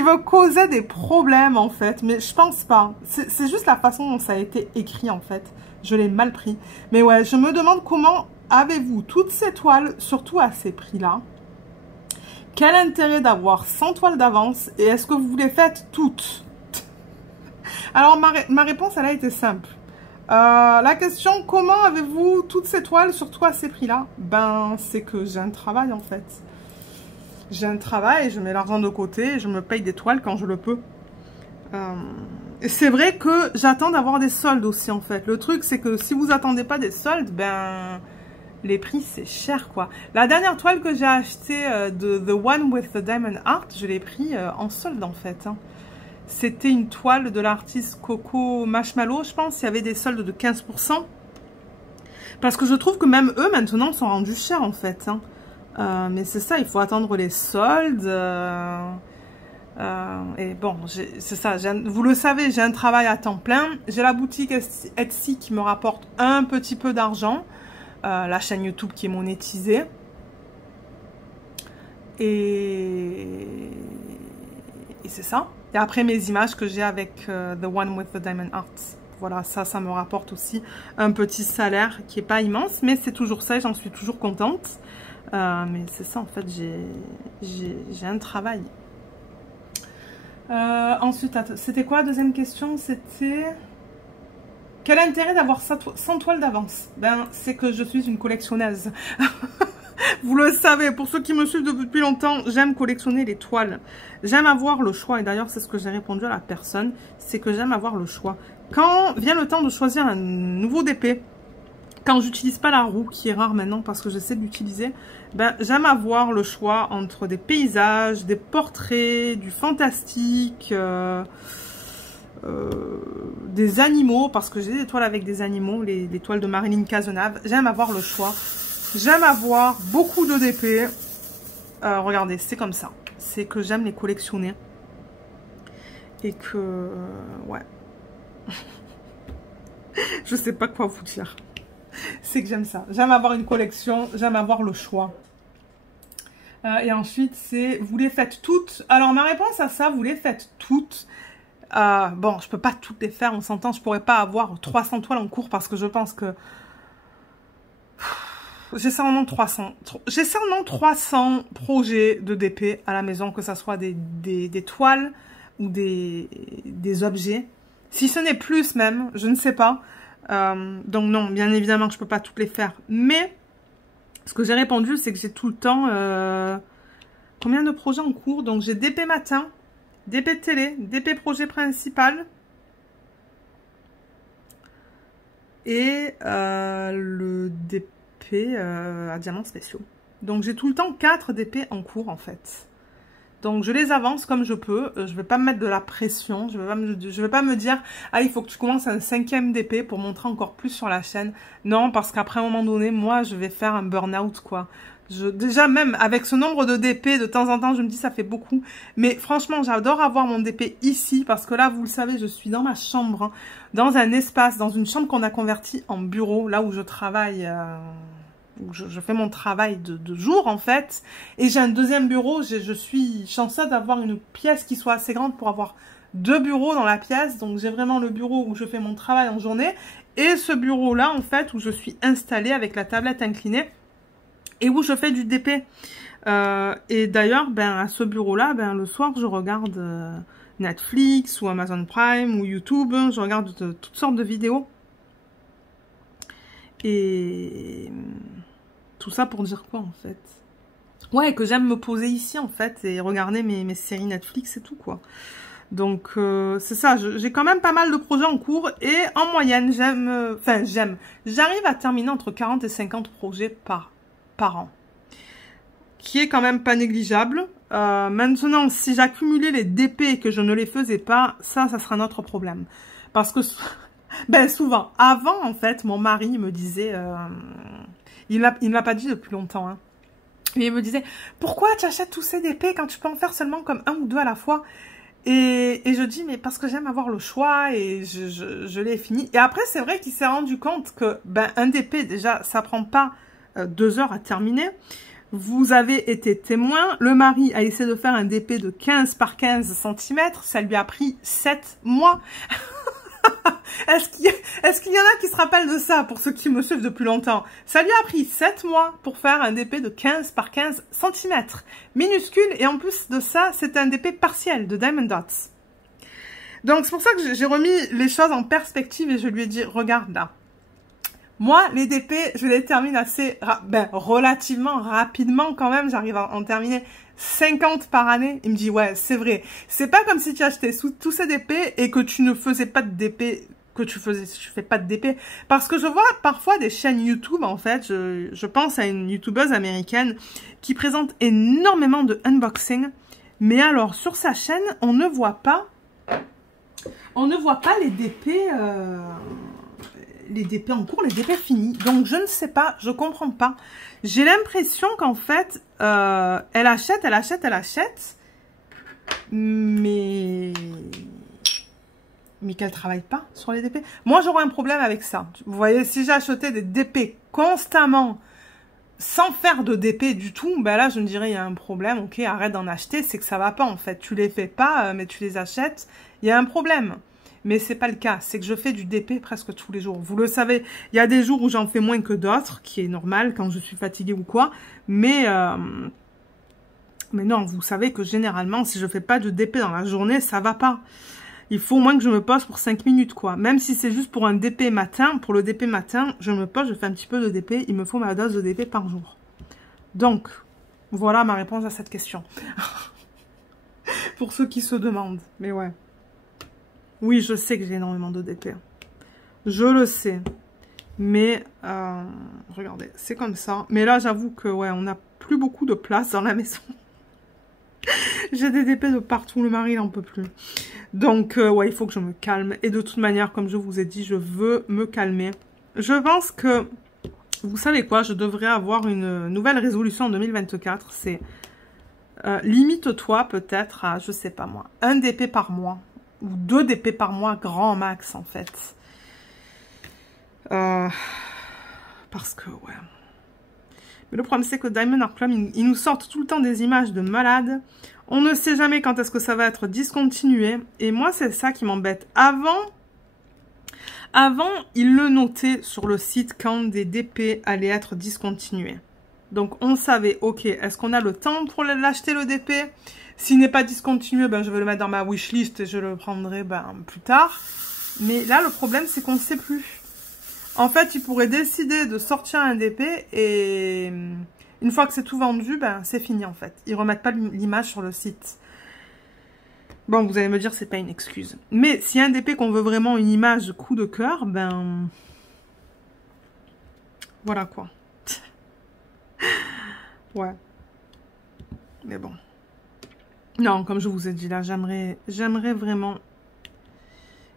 veut causer des problèmes, en fait. Mais je pense pas. C'est juste la façon dont ça a été écrit, en fait. Je l'ai mal pris. Mais ouais, je me demande comment avez-vous toutes ces toiles, surtout à ces prix-là. Quel intérêt d'avoir 100 toiles d'avance et est-ce que vous les faites toutes? Alors, ma réponse, elle a été simple. La question, comment avez-vous toutes ces toiles, surtout à ces prix-là? Ben, c'est que j'ai un travail, en fait. J'ai un travail, je mets l'argent de côté et je me paye des toiles quand je le peux. Et c'est vrai que j'attends d'avoir des soldes aussi, en fait. Le truc, c'est que si vous attendez pas des soldes, ben... les prix, c'est cher, quoi. La dernière toile que j'ai achetée de The One with the Diamond Art, je l'ai pris en solde, en fait. Hein. C'était une toile de l'artiste Coco Marshmallow, je pense. Il y avait des soldes de 15%. Parce que je trouve que même eux, maintenant, sont rendus chers, en fait. Hein. Mais c'est ça, il faut attendre les soldes. Et bon, c'est ça. Vous le savez, j'ai un travail à temps plein. J'ai la boutique Etsy qui me rapporte un petit peu d'argent. La chaîne YouTube qui est monétisée. Et c'est ça. Et après mes images que j'ai avec The One with the Diamond Art. Voilà, ça me rapporte aussi un petit salaire qui n'est pas immense, mais c'est toujours ça et j'en suis toujours contente. Mais c'est ça, en fait, j'ai un travail. Ensuite, c'était quoi la deuxième question? C'était... Quel intérêt d'avoir 100 toiles d'avance? Ben, c'est que je suis une collectionneuse. Vous le savez, pour ceux qui me suivent depuis longtemps, j'aime collectionner les toiles. J'aime avoir le choix, et d'ailleurs c'est ce que j'ai répondu à la personne, c'est que j'aime avoir le choix. Quand vient le temps de choisir un nouveau DP, quand j'utilise pas la roue, qui est rare maintenant parce que j'essaie de l'utiliser, ben, j'aime avoir le choix entre des paysages, des portraits, du fantastique... des animaux, parce que j'ai des toiles avec des animaux, les toiles de Marilyn Cazenave. J'aime avoir le choix. J'aime avoir beaucoup de DP. Regardez, c'est comme ça. C'est que j'aime les collectionner. Et que... ouais. Je sais pas quoi vous dire. C'est que j'aime ça. J'aime avoir une collection. J'aime avoir le choix. Et ensuite, c'est... Vous les faites toutes. Alors, ma réponse à ça, vous les faites toutes. Bon, je peux pas toutes les faire, on s'entend, je pourrais pas avoir 300 toiles en cours parce que je pense que j'ai certainement 300 projets de DP à la maison, que ça soit des toiles ou des objets. Si ce n'est plus même, je ne sais pas. Donc non, bien évidemment que je peux pas toutes les faire. Mais ce que j'ai répondu, c'est que j'ai tout le temps combien de projets en cours? Donc j'ai DP matin, DP télé, DP projet principal et le DP à diamants spéciaux. Donc j'ai tout le temps 4 DP en cours en fait. Donc je les avance comme je peux, je vais pas me mettre de la pression, je vais pas me dire ah il faut que tu commences un 5e DP pour montrer encore plus sur la chaîne. Non, parce qu'après un moment donné, moi je vais faire un burn-out quoi. Déjà même avec ce nombre de DP, de temps en temps, je me dis ça fait beaucoup. Mais franchement, j'adore avoir mon DP ici parce que là, vous le savez, je suis dans ma chambre, hein, dans un espace, dans une chambre qu'on a convertie en bureau, là où je travaille, où je fais mon travail de jour en fait. Et j'ai un deuxième bureau, je suis chanceuse d'avoir une pièce qui soit assez grande pour avoir 2 bureaux dans la pièce. Donc j'ai vraiment le bureau où je fais mon travail en journée et ce bureau-là en fait où je suis installée avec la tablette inclinée. Et où je fais du DP. Et d'ailleurs, ben, à ce bureau-là, ben, le soir, je regarde Netflix ou Amazon Prime ou YouTube. Je regarde toutes sortes de vidéos. Et tout ça pour dire quoi, en fait? Ouais, que j'aime me poser ici, en fait, et regarder mes séries Netflix et tout, quoi. Donc, c'est ça. J'ai quand même pas mal de projets en cours. Et en moyenne, j'arrive à terminer entre 40 et 50 projets par an, qui est quand même pas négligeable. Maintenant, si j'accumulais les DP et que je ne les faisais pas, ça sera notre problème. Parce que, ben souvent, avant, en fait, mon mari me disait, il ne l'a pas dit depuis longtemps, hein, mais il me disait, pourquoi tu achètes tous ces DP quand tu peux en faire seulement comme 1 ou 2 à la fois? Et je dis, mais parce que j'aime avoir le choix et je l'ai fini. Et après, c'est vrai qu'il s'est rendu compte que ben, un DP, déjà, ça prend pas 2 heures à terminer. Vous avez été témoin. Le mari a essayé de faire un DP de 15 par 15 cm. Ça lui a pris 7 mois. Est-ce qu'il y en a qui se rappellent de ça, pour ceux qui me suivent depuis longtemps? Ça lui a pris 7 mois pour faire un DP de 15 par 15 cm. Minuscule, et en plus de ça, c'est un DP partiel de Diamond Dots. Donc c'est pour ça que j'ai remis les choses en perspective et je lui ai dit, regarde là. Moi, les DP, je les termine assez, relativement rapidement quand même. J'arrive à en terminer 50 par année. Il me dit, ouais, c'est vrai. C'est pas comme si tu achetais tous ces DP et que tu ne faisais pas de DP, tu fais pas de DP. Parce que je vois parfois des chaînes YouTube, en fait. Je pense à une YouTubeuse américaine qui présente énormément de unboxing. Mais alors, sur sa chaîne, on ne voit pas les DP, en cours, les DP finis. Donc, je ne sais pas, je comprends pas. J'ai l'impression qu'en fait, elle achète, mais qu'elle travaille pas sur les DP. Moi, j'aurais un problème avec ça. Vous voyez, si j'achetais des DP constamment, sans faire de DP du tout, ben là, je me dirais, il y a un problème, ok, arrête d'en acheter, c'est que ça va pas, en fait. Tu les fais pas, mais tu les achètes, il y a un problème. Mais c'est pas le cas, c'est que je fais du DP presque tous les jours. Vous le savez, il y a des jours où j'en fais moins que d'autres, qui est normal quand je suis fatiguée ou quoi. Mais non, vous savez que généralement, si je fais pas de DP dans la journée, ça va pas. Il faut au moins que je me pose pour 5 minutes, quoi. Même si c'est juste pour un DP matin, pour le DP matin, je me pose, je fais un petit peu de DP. Il me faut ma dose de DP par jour. Donc, voilà ma réponse à cette question. Pour ceux qui se demandent. Mais ouais. Oui, je sais que j'ai énormément de DP. Je le sais. Mais, regardez, c'est comme ça. Mais là, j'avoue que, ouais, on n'a plus beaucoup de place dans la maison. J'ai des DP de partout. Le mari, il n'en peut plus. Donc, ouais, il faut que je me calme. Et de toute manière, comme je vous ai dit, je veux me calmer. Je pense que, vous savez quoi, je devrais avoir une nouvelle résolution en 2024. C'est, limite-toi peut-être à, je sais pas moi, 1 DP par mois. Ou 2 DP par mois, grand max, en fait. Parce que, ouais. Mais le problème, c'est que Diamond Art Club, ils nous sortent tout le temps des images de malades. On ne sait jamais quand est-ce que ça va être discontinué. Et moi, c'est ça qui m'embête. Avant, ils le notaient sur le site quand des DP allaient être discontinués. Donc, on savait, ok, est-ce qu'on a le temps pour l'acheter le DP? S'il n'est pas discontinué, ben, je vais le mettre dans ma wishlist et je le prendrai plus tard. Mais là, le problème, c'est qu'on ne sait plus. En fait, ils pourraient décider de sortir un DP et une fois que c'est tout vendu, ben, c'est fini en fait. Ils remettent pas l'image sur le site. Bon, vous allez me dire, c'est pas une excuse. Mais s'il y a un DP qu'on veut vraiment une image coup de cœur, ben... voilà quoi. Ouais. Mais bon. Non, comme je vous ai dit là, j'aimerais vraiment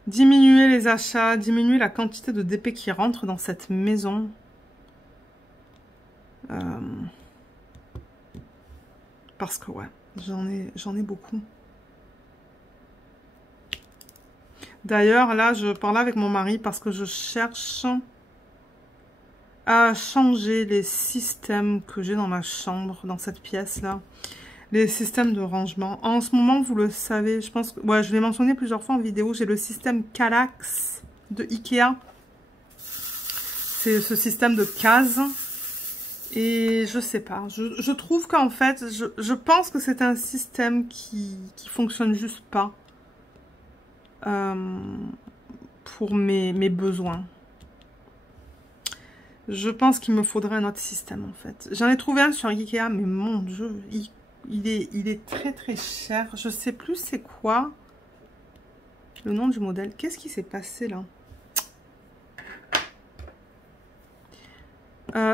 diminuer les achats, diminuer la quantité de DP qui rentre dans cette maison. Parce que ouais, j'en ai beaucoup. D'ailleurs, là, je parlais avec mon mari parce que je cherche à changer les systèmes que j'ai dans ma chambre, dans cette pièce-là. Les systèmes de rangement. En ce moment, vous le savez, je pense que... ouais, je l'ai mentionné plusieurs fois en vidéo, j'ai le système Kallax de Ikea. C'est ce système de cases. Et je sais pas, je trouve qu'en fait, je pense que c'est un système qui fonctionne juste pas pour mes besoins. Je pense qu'il me faudrait un autre système en fait. J'en ai trouvé un sur Ikea, mais mon Dieu, il est très très cher. Je sais plus c'est quoi le nom du modèle. Qu'est-ce qui s'est passé là?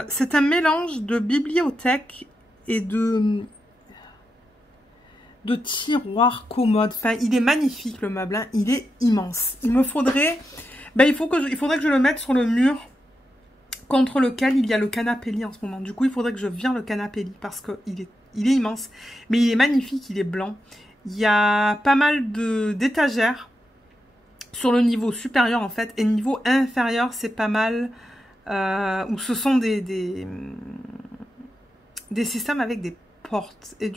C'est un mélange de bibliothèque et de tiroirs commodes. Enfin, il est magnifique le meuble, hein. Il est immense. Il me faudrait... ben, il faudrait que je le mette sur le mur contre lequel il y a le canapé lit en ce moment. Du coup, il faudrait que je vire le canapé lit parce qu'il est immense. Mais il est magnifique, il est blanc. Il y a pas mal d'étagères sur le niveau supérieur en fait, et niveau inférieur c'est pas mal, où ce sont des systèmes avec des portes, et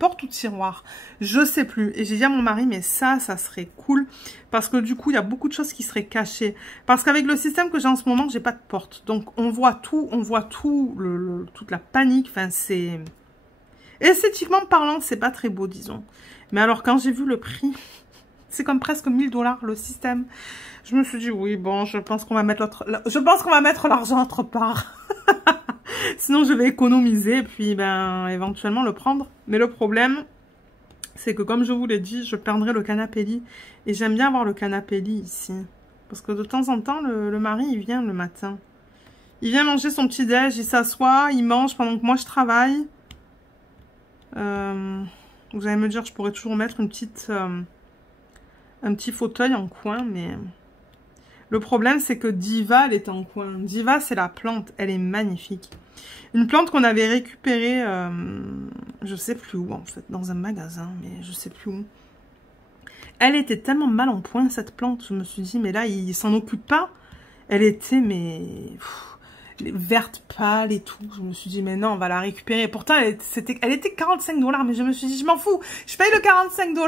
porte ou tiroir, je sais plus, et j'ai dit à mon mari, mais ça serait cool, parce que du coup il y a beaucoup de choses qui seraient cachées, parce qu'avec le système que j'ai en ce moment, j'ai pas de porte, donc on voit tout, toute la panique, enfin c'est, esthétiquement parlant, c'est pas très beau disons, mais alors quand j'ai vu le prix, c'est comme presque 1000 $ le système. Je me suis dit, oui, bon, je pense qu'on va mettre l'argent autre part. Sinon, je vais économiser et puis, ben, éventuellement le prendre. Mais le problème, c'est que comme je vous l'ai dit, je perdrai le canapé lit. Et j'aime bien avoir le canapé lit ici. Parce que de temps en temps, le mari, il vient le matin. Il vient manger son petit déj, il s'assoit, il mange pendant que moi je travaille. Vous allez me dire, je pourrais toujours mettre un petit fauteuil en coin, mais le problème c'est que Diva, elle est en coin. Diva, c'est la plante, elle est magnifique. Une plante qu'on avait récupérée, je sais plus où en fait, dans un magasin, mais je sais plus où. Elle était tellement mal en point cette plante, je me suis dit, mais là, il s'en occupe pas. Elle était, mais verte pâle et tout. Je me suis dit, mais non, on va la récupérer. Pourtant, elle était 45 $, mais je me suis dit, je m'en fous, je paye le 45 $.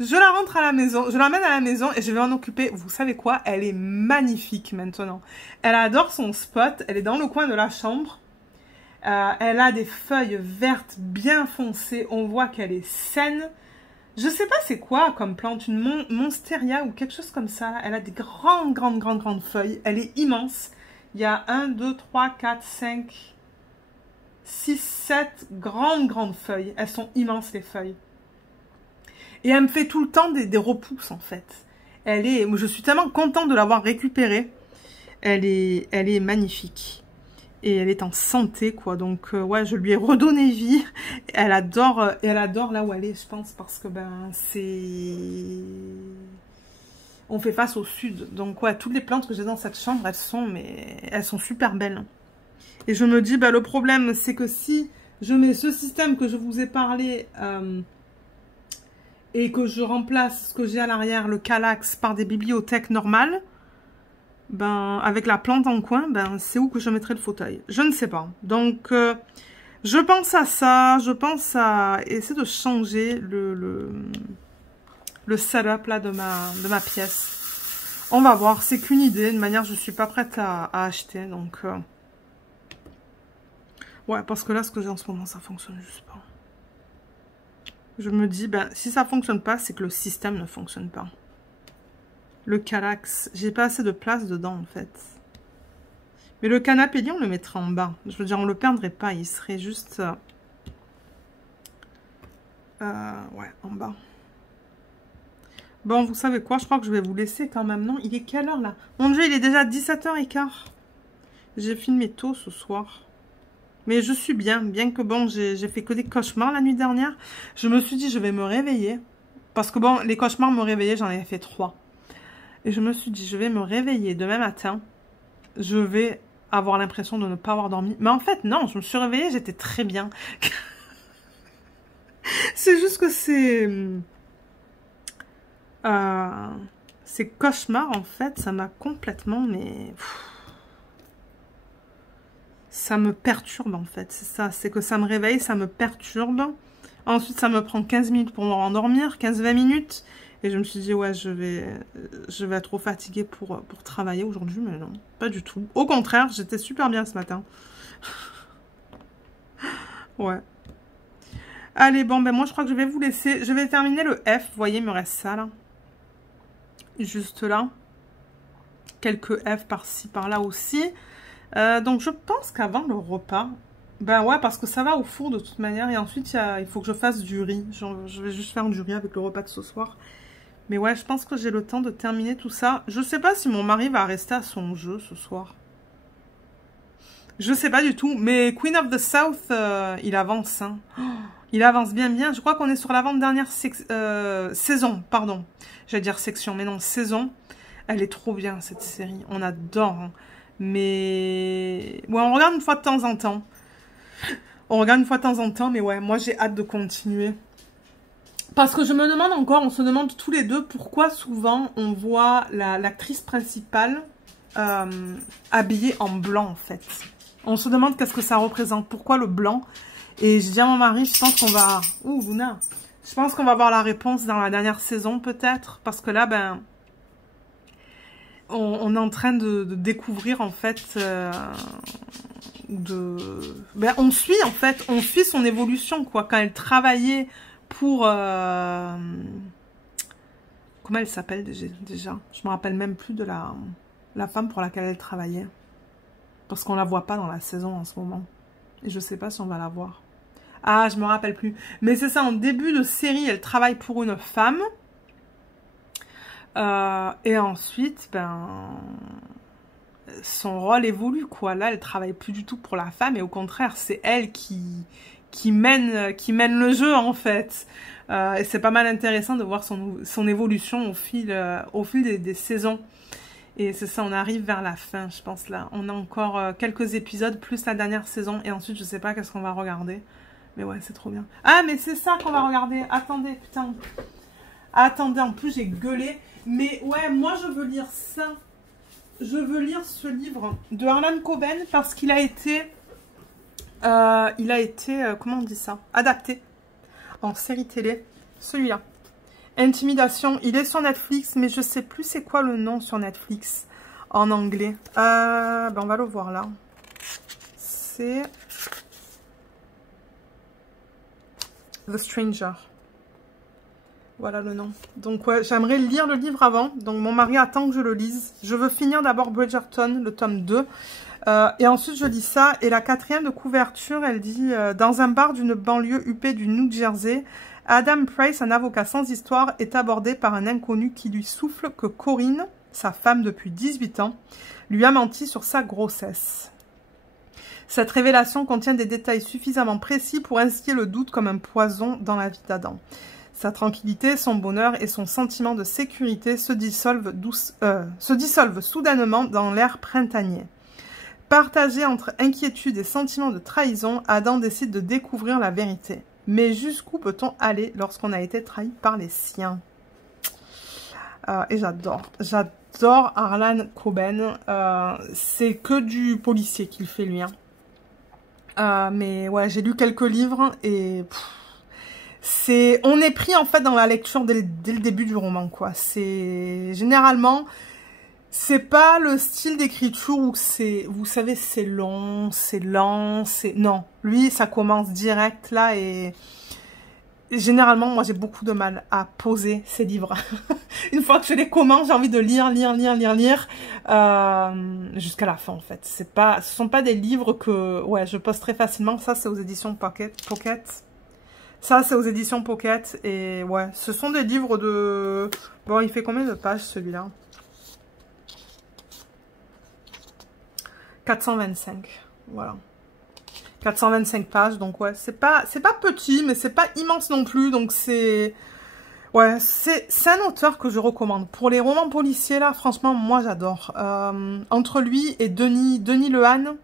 Je la rentre à la maison, je l'emmène à la maison et je vais en occuper. Vous savez quoi? Elle est magnifique maintenant. Elle adore son spot. Elle est dans le coin de la chambre. Elle a des feuilles vertes bien foncées. On voit qu'elle est saine. Je sais pas c'est quoi comme plante, une monstera ou quelque chose comme ça. Elle a des grandes feuilles. Elle est immense. Il y a 1, 2, 3, 4, 5, 6, 7 grandes feuilles. Elles sont immenses les feuilles. Et elle me fait tout le temps des repousses, en fait. Je suis tellement contente de l'avoir récupérée. Elle est magnifique. Et elle est en santé, quoi. Donc, ouais, je lui ai redonné vie. Elle adore là où elle est, je pense, parce que, on fait face au sud. Donc, ouais, toutes les plantes que j'ai dans cette chambre, elles sont super belles. Et je me dis, le problème, c'est que si je mets ce système que je vous ai parlé... et que je remplace ce que j'ai à l'arrière, le Kallax, par des bibliothèques normales, avec la plante en coin, c'est où que je mettrai le fauteuil? Je ne sais pas. Donc, je pense à ça, je pense à essayer de changer le setup là de ma pièce. On va voir, c'est qu'une idée, de manière je suis pas prête à acheter, donc... ouais, parce que là, ce que j'ai en ce moment, ça fonctionne juste pas. Je me dis, si ça fonctionne pas, c'est que le système ne fonctionne pas. Le Kallax, j'ai pas assez de place dedans, en fait. Mais le canapé lit, on le mettrait en bas. Je veux dire, on le perdrait pas, il serait juste... ouais, en bas. Bon, vous savez quoi, je crois que je vais vous laisser quand même, non? Il est quelle heure, là? Mon Dieu, il est déjà 17h15. J'ai filmé tôt ce soir. Mais je suis bien que bon, j'ai fait que des cauchemars la nuit dernière. Je me suis dit, je vais me réveiller. Parce que bon, les cauchemars me réveillaient, j'en avais fait 3. Et je me suis dit, je vais me réveiller demain matin. Je vais avoir l'impression de ne pas avoir dormi. Mais en fait, non, je me suis réveillée, j'étais très bien. C'est juste que ces cauchemars, en fait, ça m'a complètement, mais... ça me perturbe en fait, c'est ça, c'est que ça me réveille, ça me perturbe. Ensuite, ça me prend 15 minutes pour me rendormir, 15-20 minutes. Et je me suis dit, ouais, je vais être trop fatiguée pour travailler aujourd'hui, mais non, pas du tout. Au contraire, j'étais super bien ce matin. Ouais. Allez, bon, moi, je crois que je vais vous laisser. Je vais terminer le F, vous voyez, il me reste ça, là. Juste là. Quelques F par-ci, par-là aussi. Donc je pense qu'avant le repas, ouais, parce que ça va au four de toute manière, et ensuite il faut que je fasse du riz. Je vais juste faire du riz avec le repas de ce soir. Mais ouais, je pense que j'ai le temps de terminer tout ça. Je sais pas si mon mari va rester à son jeu ce soir. Je sais pas du tout, mais Queen of the South, il avance, hein. Il avance bien. Je crois qu'on est sur l'avant-dernière saison, pardon. J'allais dire section, mais non, saison. Elle est trop bien cette série, on adore, hein. Mais... ouais, on regarde une fois de temps en temps. Mais ouais, moi j'ai hâte de continuer. Parce que je me demande encore, on se demande tous les deux pourquoi souvent on voit l'actrice principale habillée en blanc en fait. On se demande qu'est-ce que ça représente, pourquoi le blanc. Et je dis à mon mari, je pense qu'on va... Ouh, Luna. Je pense qu'on va avoir la réponse dans la dernière saison peut-être. Parce que là, ben... On est en train de découvrir en fait... Ben, on suit en fait, on suit son évolution quoi. Quand elle travaillait pour... Comment elle s'appelle déjà? Je me rappelle même plus de la femme pour laquelle elle travaillait. Parce qu'on la voit pas dans la saison en ce moment. Et je sais pas si on va la voir. Ah, je me rappelle plus. Mais c'est ça, en début de série, elle travaille pour une femme. Et ensuite, ben... son rôle évolue, quoi. Là, elle travaille plus du tout pour la femme. Et au contraire, c'est elle qui mène le jeu, en fait. Et c'est pas mal intéressant de voir son évolution au fil des saisons. Et c'est ça, on arrive vers la fin, je pense, là. On a encore quelques épisodes, plus la dernière saison. Et ensuite, je sais pas qu'est-ce qu'on va regarder. Mais ouais, c'est trop bien. Ah, mais c'est ça qu'on va regarder. Attendez, putain. Attendez, en plus, j'ai gueulé. Mais ouais, moi, je veux lire ça. Je veux lire ce livre de Harlan Coben parce qu'il a été... comment on dit ça? Adapté en série télé. Celui-là. Intimidation, il est sur Netflix, mais je sais plus c'est quoi le nom sur Netflix en anglais. Ben on va le voir là. C'est The Stranger. Voilà le nom. Donc ouais, j'aimerais lire le livre avant. Donc mon mari attend que je le lise. Je veux finir d'abord Bridgerton, le tome 2. Et ensuite je lis ça. Et la quatrième de couverture, elle dit dans un bar d'une banlieue huppée du New Jersey, Adam Price, un avocat sans histoire, est abordé par un inconnu qui lui souffle que Corinne, sa femme depuis 18 ans, lui a menti sur sa grossesse. Cette révélation contient des détails suffisamment précis pour instiller le doute comme un poison dans la vie d'Adam. Sa tranquillité, son bonheur et son sentiment de sécurité se dissolvent soudainement dans l'air printanier. Partagé entre inquiétude et sentiment de trahison, Adam décide de découvrir la vérité. Mais jusqu'où peut-on aller lorsqu'on a été trahi par les siens? Et j'adore Harlan Coben. C'est que du policier qu'il fait lui. Mais ouais, j'ai lu quelques livres et on est pris en fait dans la lecture dès le début du roman quoi. C'est généralement c'est pas le style d'écriture où c'est, vous savez, c'est long, c'est lent, c'est... Non, lui, ça commence direct, là, et généralement, moi, j'ai beaucoup de mal à poser ces livres. Une fois que je les commence, j'ai envie de lire, jusqu'à la fin, en fait. Ce sont pas des livres que, ouais, je pose très facilement. Ça, c'est aux éditions Pocket. Ça, c'est aux éditions Pocket, et ouais, ce sont des livres de... Bon, il fait combien de pages, celui-là? 425, voilà. 425 pages, donc ouais, c'est pas petit, mais c'est pas immense non plus, donc c'est... Ouais, c'est un auteur que je recommande. Pour les romans policiers, là, franchement, moi, j'adore. Entre lui et Denis Lehane,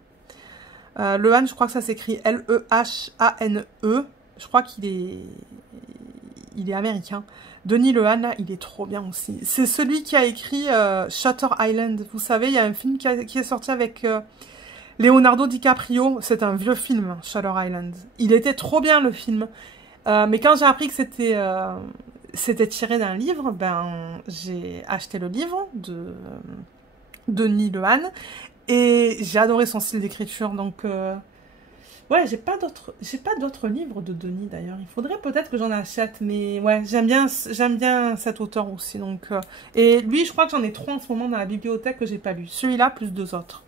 Lehane, je crois que ça s'écrit L-E-H-A-N-E, je crois qu'il est américain. Denis Lehane, là, il est trop bien aussi. C'est celui qui a écrit Shutter Island. Vous savez, il y a un film qui est sorti avec Leonardo DiCaprio. C'est un vieux film, Shutter Island. Il était trop bien, le film. Mais quand j'ai appris que c'était tiré d'un livre, ben, j'ai acheté le livre de Denis Lehane. Et j'ai adoré son style d'écriture, donc... Ouais, j'ai pas d'autres livres de Denis d'ailleurs. Il faudrait peut-être que j'en achète, mais ouais, j'aime bien cet auteur aussi. Donc, et lui, je crois que j'en ai 3 en ce moment dans la bibliothèque que j'ai pas lu. Celui-là plus 2 autres.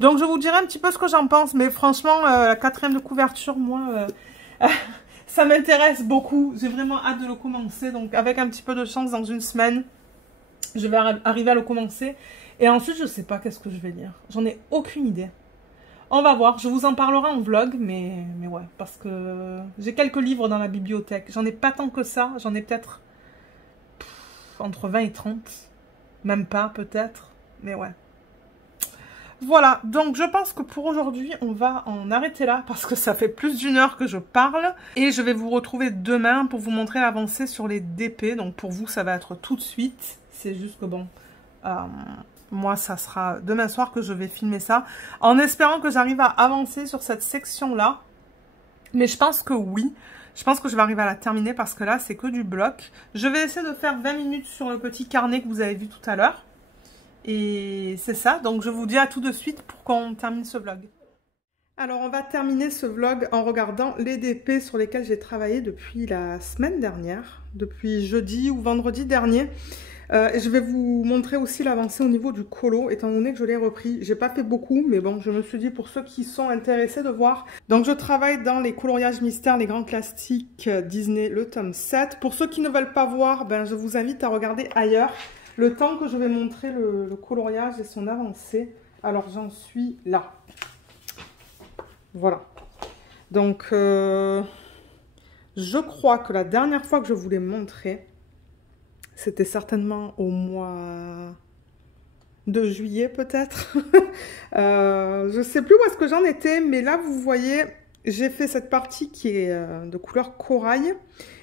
Donc, je vous dirai un petit peu ce que j'en pense, mais franchement, la quatrième de couverture, moi, ça m'intéresse beaucoup. J'ai vraiment hâte de le commencer. Donc, avec un petit peu de chance, dans une semaine, je vais arriver à le commencer. Et ensuite, je sais pas qu'est-ce que je vais lire. J'en ai aucune idée. On va voir, je vous en parlerai en vlog, mais ouais, parce que j'ai quelques livres dans la bibliothèque. J'en ai pas tant que ça, j'en ai peut-être entre 20 et 30. Même pas, peut-être, mais ouais. Voilà, donc je pense que pour aujourd'hui, on va en arrêter là parce que ça fait plus d'une heure que je parle. Et je vais vous retrouver demain pour vous montrer l'avancée sur les DP. Donc pour vous, ça va être tout de suite. C'est juste que bon, moi, ça sera demain soir que je vais filmer ça. En espérant que j'arrive à avancer sur cette section-là. Mais je pense que oui. Je pense que je vais arriver à la terminer parce que là, c'est que du bloc. Je vais essayer de faire 20 minutes sur le petit carnet que vous avez vu tout à l'heure. Et c'est ça, donc je vous dis à tout de suite pour qu'on termine ce vlog. Alors on va terminer ce vlog en regardant les DP sur lesquels j'ai travaillé depuis la semaine dernière, depuis jeudi ou vendredi dernier. Et je vais vous montrer aussi l'avancée au niveau du colo, étant donné que je l'ai repris. J'ai pas fait beaucoup, mais bon, je me suis dit pour ceux qui sont intéressés de voir. Donc je travaille dans les coloriages mystères, les grands classiques Disney, le tome 7. Pour ceux qui ne veulent pas voir, ben, je vous invite à regarder ailleurs. Le temps que je vais montrer le coloriage et son avancée. Alors, j'en suis là. Voilà. Donc, je crois que la dernière fois que je vous l'ai montré, c'était certainement au mois de juillet, peut-être. Je ne sais plus où est-ce que j'en étais, mais là, vous voyez, j'ai fait cette partie qui est de couleur corail.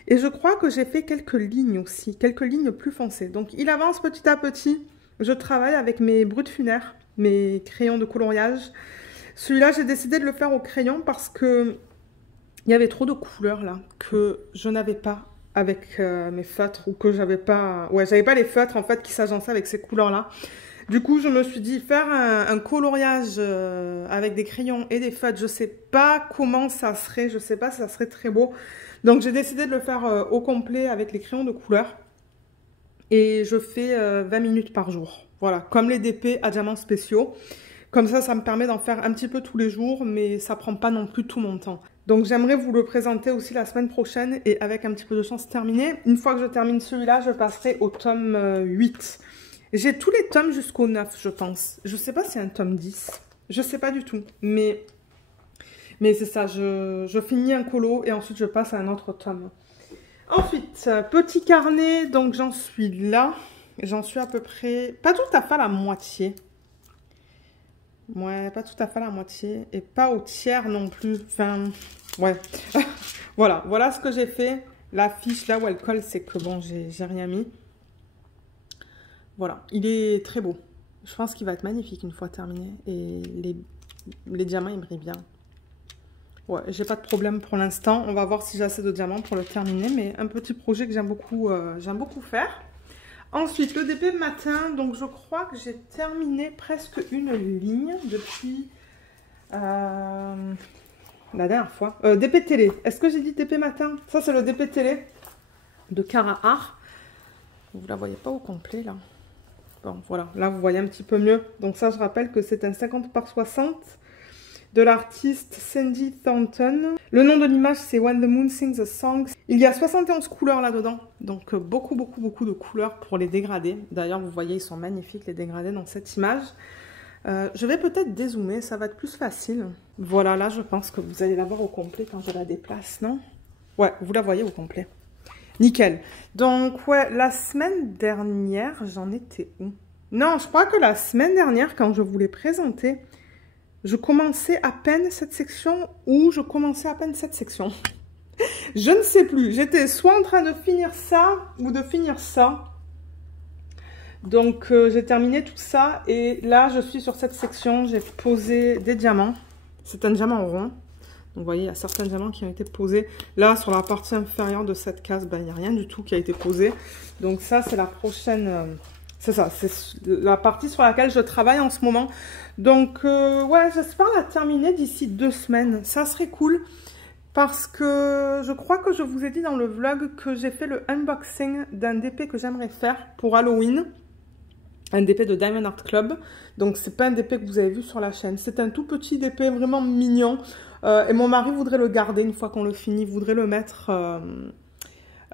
Et je crois que j'ai fait quelques lignes aussi, quelques lignes plus foncées. Donc, il avance petit à petit. Je travaille avec mes brutes funéraires, mes crayons de coloriage. Celui-là, j'ai décidé de le faire au crayon parce que il y avait trop de couleurs là que je n'avais pas avec mes feutres ou que j'avais pas... Ouais, j'avais pas les feutres en fait qui s'agençaient avec ces couleurs-là. Du coup, je me suis dit, faire un coloriage avec des crayons et des feutres, je sais pas comment ça serait, je sais pas si ça serait très beau. Donc, j'ai décidé de le faire au complet avec les crayons de couleur. Et je fais 20 minutes par jour. Voilà, comme les DP à diamants spéciaux. Comme ça me permet d'en faire un petit peu tous les jours, mais ça prend pas non plus tout mon temps. Donc, j'aimerais vous le présenter aussi la semaine prochaine et avec un petit peu de chance terminer. Une fois que je termine celui-là, je passerai au tome 8. J'ai tous les tomes jusqu'au 9, je pense. Je sais pas s'il y a un tome 10. Je sais pas du tout, mais c'est ça, je finis un colo et ensuite je passe à un autre tome. Ensuite, petit carnet, donc j'en suis là. J'en suis à peu près, pas tout à fait à la moitié. Ouais, pas tout à fait à la moitié. Et pas au tiers non plus. Enfin, ouais. Voilà ce que j'ai fait. La fiche là où elle colle, c'est que bon, j'ai rien mis. Voilà, il est très beau. Je pense qu'il va être magnifique une fois terminé. Et les diamants, ils brillent bien. Ouais, j'ai pas de problème pour l'instant. On va voir si j'ai assez de diamants pour le terminer. Mais un petit projet que j'aime beaucoup faire. Ensuite, le DP matin. Donc, je crois que j'ai terminé presque une ligne depuis la dernière fois. DP télé. Est-ce que j'ai dit DP matin? Ça, c'est le DP télé de Cara Art. Vous la voyez pas au complet, là. Bon, voilà. Là, vous voyez un petit peu mieux. Donc, ça, je rappelle que c'est un 50 par 60. De l'artiste Sandy Thornton. Le nom de l'image, c'est When the Moon Sings a Song. Il y a 71 couleurs là-dedans. Donc, beaucoup de couleurs pour les dégradés. D'ailleurs, vous voyez, ils sont magnifiques, les dégradés, dans cette image. Je vais peut-être dézoomer, ça va être plus facile. Voilà, là, je pense que vous allez la voir au complet quand je la déplace, non? Ouais, vous la voyez au complet. Nickel. Donc, ouais, la semaine dernière, j'en étais où? Non, je crois que la semaine dernière, quand je vous l'ai présenté... Je commençais à peine cette section ou je commençais à peine cette section. Je ne sais plus. J'étais soit en train de finir ça ou de finir ça. Donc, j'ai terminé tout ça. Et là, je suis sur cette section. J'ai posé des diamants. C'est un diamant rond. Donc, vous voyez, il y a certains diamants qui ont été posés. Là, sur la partie inférieure de cette case, ben, il n'y a rien du tout qui a été posé. Donc, ça, c'est la prochaine... C'est ça, c'est la partie sur laquelle je travaille en ce moment. Donc, ouais, j'espère la terminer d'ici 2 semaines. Ça serait cool parce que je crois que je vous ai dit dans le vlog que j'ai fait le unboxing d'un DP que j'aimerais faire pour Halloween. Un DP de Diamond Art Club. Donc, c'est pas un DP que vous avez vu sur la chaîne. C'est un tout petit DP vraiment mignon. Et mon mari voudrait le garder une fois qu'on le finit. Il voudrait le mettre...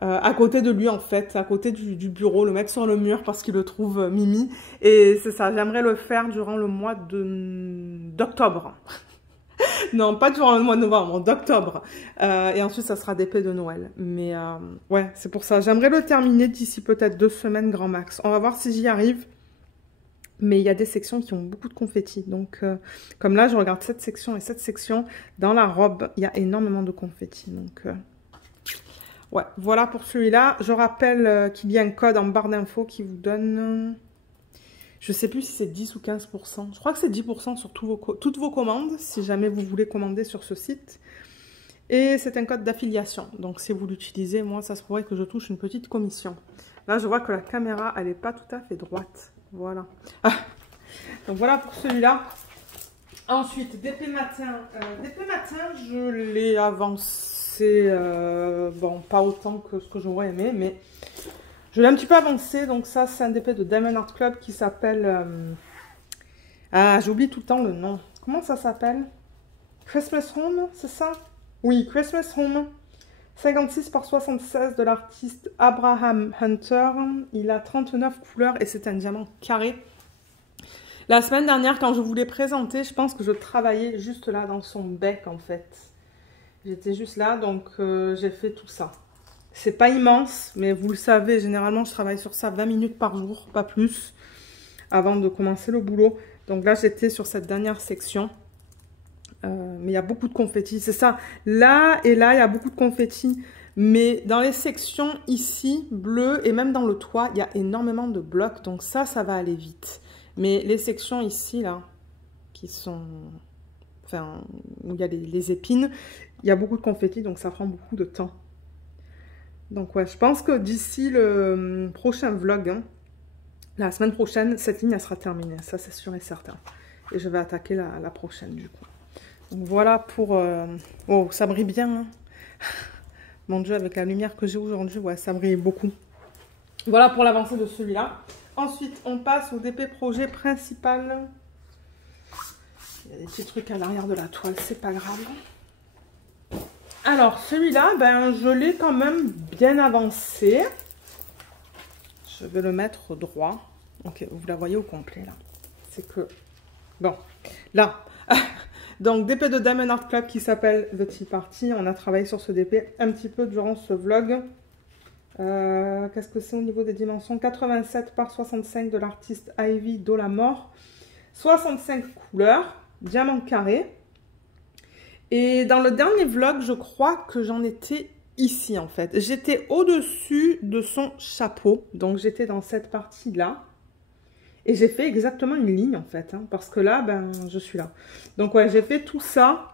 à côté de lui en fait, à côté du bureau, le mettre sur le mur parce qu'il le trouve mimi. Et c'est ça, j'aimerais le faire durant le mois d'octobre. Non, pas durant le mois de novembre, d'octobre. Et ensuite, ça sera d'épée de Noël. Mais ouais, c'est pour ça. J'aimerais le terminer d'ici peut-être 2 semaines grand max. On va voir si j'y arrive. Mais il y a des sections qui ont beaucoup de confettis. Donc, comme là, je regarde cette section et cette section. Dans la robe, il y a énormément de confettis. Donc, ouais, voilà pour celui-là. Je rappelle qu'il y a un code en barre d'infos qui vous donne... Je ne sais plus si c'est 10 ou 15%. Je crois que c'est 10% sur toutes vos commandes, si jamais vous voulez commander sur ce site. Et c'est un code d'affiliation. Donc, si vous l'utilisez, moi, ça se pourrait que je touche une petite commission. Là, je vois que la caméra, elle n'est pas tout à fait droite. Voilà. Ah. Donc, voilà pour celui-là. Ensuite, DP Matin. DP Matin, je l'ai avancé, bon, pas autant que ce que j'aurais aimé, mais je l'ai un petit peu avancé. Donc, ça, c'est un DP de Diamond Art Club qui s'appelle... Ah, j'oublie tout le temps le nom. Comment ça s'appelle? Christmas Home, c'est ça? Oui, Christmas Home. 56 par 76 de l'artiste Abraham Hunter. Il a 39 couleurs et c'est un diamant carré. La semaine dernière, quand je vous l'ai présenté, je pense que je travaillais juste là dans son bec en fait. J'étais juste là, donc j'ai fait tout ça. C'est pas immense, mais vous le savez, généralement je travaille sur ça 20 minutes par jour, pas plus, avant de commencer le boulot. Donc là, j'étais sur cette dernière section. Mais il y a beaucoup de confettis, c'est ça. Là et là, il y a beaucoup de confettis. Mais dans les sections ici, bleues, et même dans le toit, il y a énormément de blocs. Donc ça va aller vite. Mais les sections ici, là, qui sont... Enfin, où il y a les épines, il y a beaucoup de confettis, donc ça prend beaucoup de temps. Donc ouais, je pense que d'ici le prochain vlog, hein, la semaine prochaine, cette ligne, elle sera terminée. Ça, c'est sûr et certain. Et je vais attaquer la prochaine, du coup. Donc voilà pour... Oh, ça brille bien. Hein. Mon Dieu, avec la lumière que j'ai aujourd'hui, ouais, ça brille beaucoup. Voilà pour l'avancée de celui-là. Ensuite, on passe au DP projet principal. Il y a des petits trucs à l'arrière de la toile, c'est pas grave. Alors, celui-là, ben, je l'ai quand même bien avancé. Je vais le mettre droit. Ok, vous la voyez au complet, là. C'est que... Bon, là... Donc, DP de Diamond Art Club qui s'appelle The Tea Party. On a travaillé sur ce DP un petit peu durant ce vlog. Qu'est-ce que c'est au niveau des dimensions? 87 par 65 de l'artiste Ivy Dolamore. 65 couleurs, diamant carré. Et dans le dernier vlog, je crois que j'en étais ici en fait. J'étais au-dessus de son chapeau. Donc, j'étais dans cette partie-là. Et j'ai fait exactement une ligne en fait, hein, parce que là, ben, je suis là. Donc ouais, j'ai fait tout ça.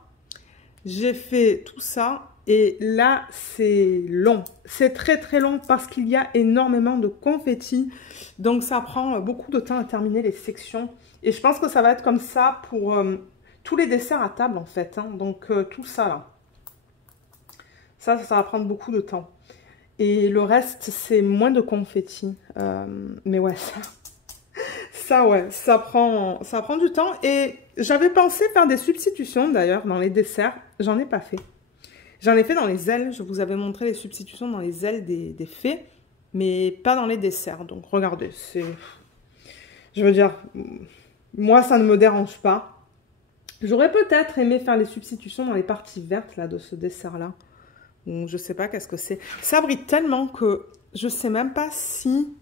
J'ai fait tout ça. Et là, c'est long. C'est très très long parce qu'il y a énormément de confettis. Donc ça prend beaucoup de temps à terminer les sections. Et je pense que ça va être comme ça pour tous les desserts à table en fait. Hein. Donc tout ça là. Ça va prendre beaucoup de temps. Et le reste, c'est moins de confettis. Mais ouais, ça, ouais, ça prend du temps. Et j'avais pensé faire des substitutions, d'ailleurs, dans les desserts. J'en ai pas fait. J'en ai fait dans les ailes. Je vous avais montré les substitutions dans les ailes des fées, mais pas dans les desserts. Donc, regardez, c'est... Je veux dire, moi, ça ne me dérange pas. J'aurais peut-être aimé faire les substitutions dans les parties vertes, là, de ce dessert-là. Je sais pas qu'est-ce que c'est. Ça brille tellement que je sais même pas si...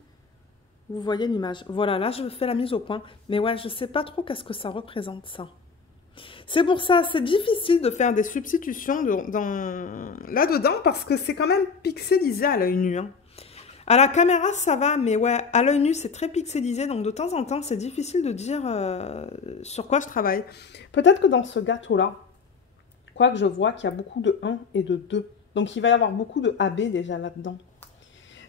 Vous voyez l'image. Voilà, là, je fais la mise au point. Mais ouais, je sais pas trop qu'est-ce que ça représente, ça. C'est pour ça, c'est difficile de faire des substitutions là-dedans parce que c'est quand même pixelisé à l'œil nu. Hein. À la caméra, ça va, mais ouais, à l'œil nu, c'est très pixelisé. Donc, de temps en temps, c'est difficile de dire sur quoi je travaille. Peut-être que dans ce gâteau-là, quoique je vois qu'il y a beaucoup de 1 et de 2. Donc, il va y avoir beaucoup de AB déjà là-dedans.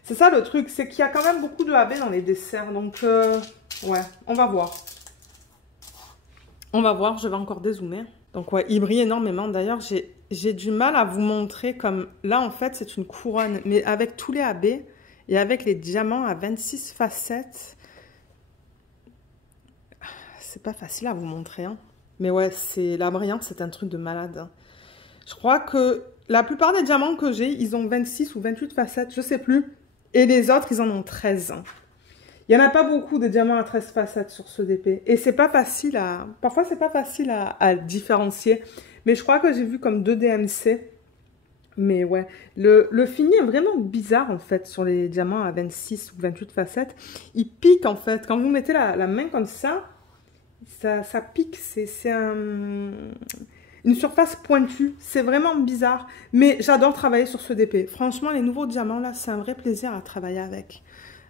C'est ça le truc, c'est qu'il y a quand même beaucoup de AB dans les desserts. Donc, ouais, on va voir. On va voir, je vais encore dézoomer. Donc, ouais, il brille énormément. D'ailleurs, j'ai du mal à vous montrer comme... Là, en fait, c'est une couronne. Mais avec tous les AB et avec les diamants à 26 facettes, c'est pas facile à vous montrer. Hein. Mais ouais, la brillance, c'est un truc de malade. Hein. Je crois que la plupart des diamants que j'ai, ils ont 26 ou 28 facettes, je sais plus. Et les autres, ils en ont 13. Il n'y en a pas beaucoup de diamants à 13 facettes sur ce DP. Et c'est pas facile à... Parfois, c'est pas facile à différencier. Mais je crois que j'ai vu comme 2 DMC Mais ouais, le fini est vraiment bizarre en fait sur les diamants à 26 ou 28 facettes. Il pique en fait. Quand vous mettez la main comme ça pique. C'est une surface pointue. C'est vraiment bizarre. Mais j'adore travailler sur ce DP. Franchement, les nouveaux diamants là, c'est un vrai plaisir à travailler avec.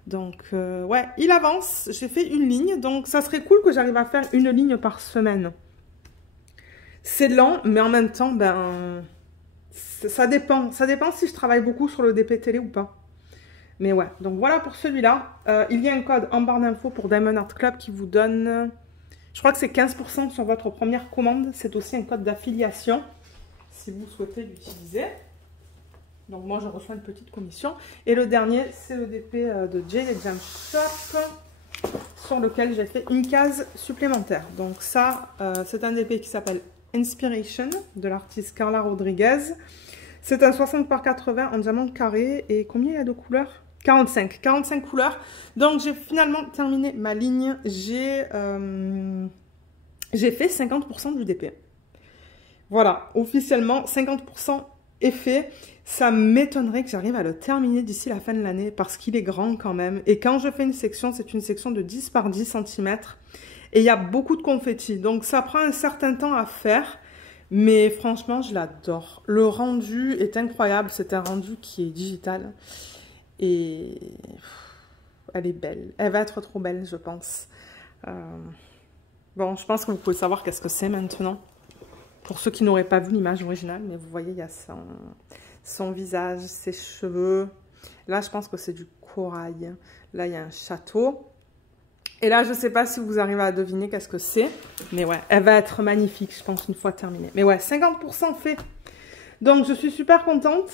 Donc ouais, il avance. J'ai fait une ligne. Donc ça serait cool que j'arrive à faire une ligne par semaine. C'est lent, mais en même temps, ben... Ça dépend. Ça dépend si je travaille beaucoup sur le DP télé ou pas. Mais ouais, donc voilà pour celui-là. Il y a un code en barre d'infos pour Diamond Art Club qui vous donne... Je crois que c'est 15% sur votre première commande. C'est aussi un code d'affiliation si vous souhaitez l'utiliser. Donc moi, je reçois une petite commission. Et le dernier, c'est le DP de Jade Jam Shop sur lequel j'ai fait une case supplémentaire. Donc ça, c'est un DP qui s'appelle Inspiration de l'artiste Carla Rodriguez. C'est un 60 par 80 en diamant carré. Et combien il y a de couleurs? 45 couleurs. Donc j'ai finalement terminé ma ligne. J'ai fait 50% du DP. Voilà, officiellement 50% est fait. Ça m'étonnerait que j'arrive à le terminer d'ici la fin de l'année parce qu'il est grand quand même. Et quand je fais une section, c'est une section de 10 par 10 cm. Et il y a beaucoup de confettis. Donc ça prend un certain temps à faire. Mais franchement, je l'adore. Le rendu est incroyable. C'est un rendu qui est digital. Et elle est belle. Elle va être trop belle, je pense. Bon, je pense que vous pouvez savoir qu'est-ce que c'est maintenant. Pour ceux qui n'auraient pas vu l'image originale. Mais vous voyez, il y a son visage, ses cheveux. Là, je pense que c'est du corail. Là, il y a un château. Et là, je ne sais pas si vous arrivez à deviner qu'est-ce que c'est. Mais ouais, elle va être magnifique, je pense, une fois terminée. Mais ouais, 50% fait. Donc, je suis super contente.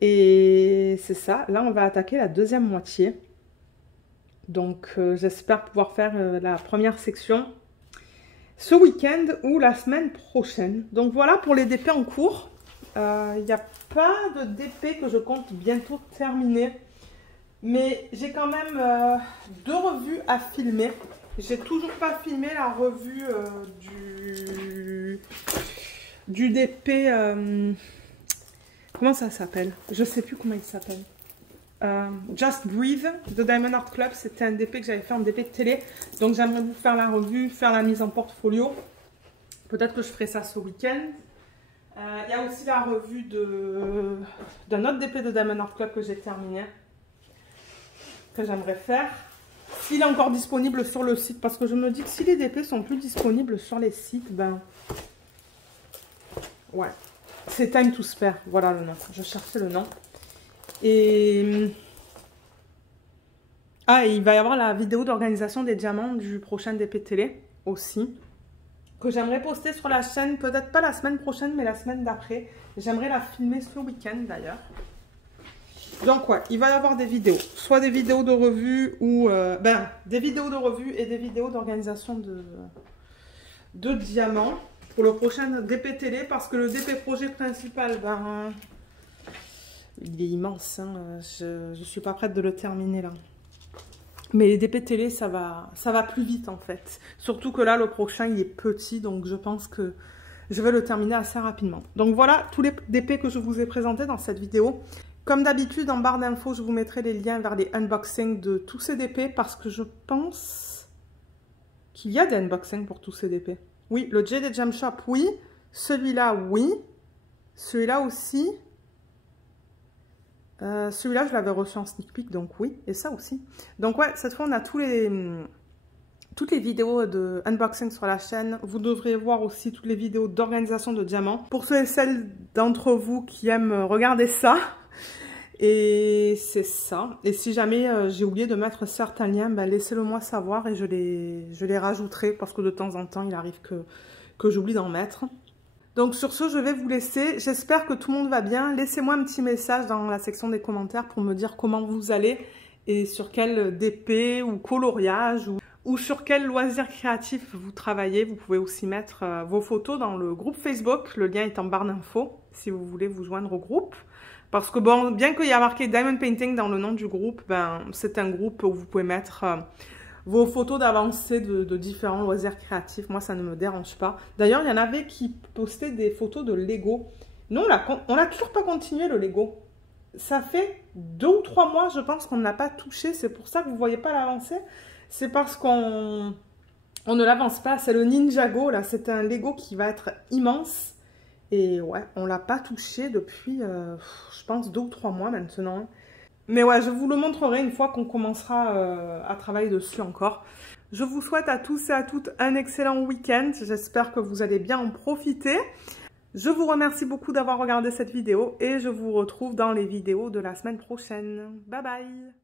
Et c'est ça. Là, on va attaquer la deuxième moitié. Donc, j'espère pouvoir faire la première section ce week-end ou la semaine prochaine. Donc, voilà pour les DP en cours. Il n'y a pas de DP que je compte bientôt terminer. Mais j'ai quand même 2 revues à filmer. J'ai toujours pas filmé la revue du DP... comment ça s'appelle? Je sais plus comment il s'appelle. Just Breathe de Diamond Art Club. C'était un DP que j'avais fait en DP de télé. Donc j'aimerais vous faire la revue, faire la mise en portfolio. Peut-être que je ferai ça ce week-end. Il y a aussi la revue d'un autre DP de Diamond Art Club que j'ai terminé. Que j'aimerais faire. S'il est encore disponible sur le site. Parce que je me dis que si les DP sont plus disponibles sur les sites, ben... Ouais. C'est Time to Spare. Voilà le nom. Je cherchais le nom. Et... Ah, et il va y avoir la vidéo d'organisation des diamants du prochain DP télé aussi. Que j'aimerais poster sur la chaîne. Peut-être pas la semaine prochaine, mais la semaine d'après. J'aimerais la filmer ce week-end d'ailleurs. Donc ouais, il va y avoir des vidéos. Soit des vidéos de revue ou... des vidéos de revue et des vidéos d'organisation de diamants. Pour le prochain DP télé, parce que le DP projet principal, ben, il est immense. Hein. Je ne suis pas prête de le terminer là. Mais les DP télé, ça va plus vite en fait. Surtout que là, le prochain, il est petit, donc je pense que je vais le terminer assez rapidement. Donc voilà tous les DP que je vous ai présentés dans cette vidéo. Comme d'habitude, en barre d'infos, je vous mettrai les liens vers les unboxings de tous ces DP, parce que je pense qu'il y a des unboxings pour tous ces DP. Oui, le Jade Jam Shop, oui. Celui-là, oui. Celui-là aussi. Celui-là, je l'avais reçu en sneak peek, donc oui. Et ça aussi. Donc ouais, cette fois, on a toutes les vidéos de unboxing sur la chaîne. Vous devrez voir aussi toutes les vidéos d'organisation de diamants. Pour ceux et celles d'entre vous qui aiment regarder ça. Et c'est ça. Et si jamais j'ai oublié de mettre certains liens, ben laissez-le moi savoir et je les rajouterai parce que de temps en temps, il arrive que j'oublie d'en mettre. Donc sur ce, je vais vous laisser. J'espère que tout le monde va bien. Laissez-moi un petit message dans la section des commentaires pour me dire comment vous allez et sur quel DP ou coloriage ou sur quel loisir créatif vous travaillez. Vous pouvez aussi mettre vos photos dans le groupe Facebook. Le lien est en barre d'infos si vous voulez vous joindre au groupe. Parce que bon, bien qu'il y a marqué Diamond Painting dans le nom du groupe, ben, c'est un groupe où vous pouvez mettre vos photos d'avancée de différents loisirs créatifs. Moi, ça ne me dérange pas. D'ailleurs, il y en avait qui postaient des photos de Lego. Nous, on l'a toujours pas continué, le Lego. Ça fait 2 ou 3 mois, je pense, qu'on n'a pas touché. C'est pour ça que vous ne voyez pas l'avancée. C'est parce qu'on ne l'avance pas. C'est le Ninjago, là. C'est un Lego qui va être immense. Et ouais, on ne l'a pas touché depuis, je pense, 2 ou 3 mois maintenant. Mais ouais, je vous le montrerai une fois qu'on commencera à travailler dessus encore. Je vous souhaite à tous et à toutes un excellent week-end. J'espère que vous allez bien en profiter. Je vous remercie beaucoup d'avoir regardé cette vidéo et je vous retrouve dans les vidéos de la semaine prochaine. Bye bye!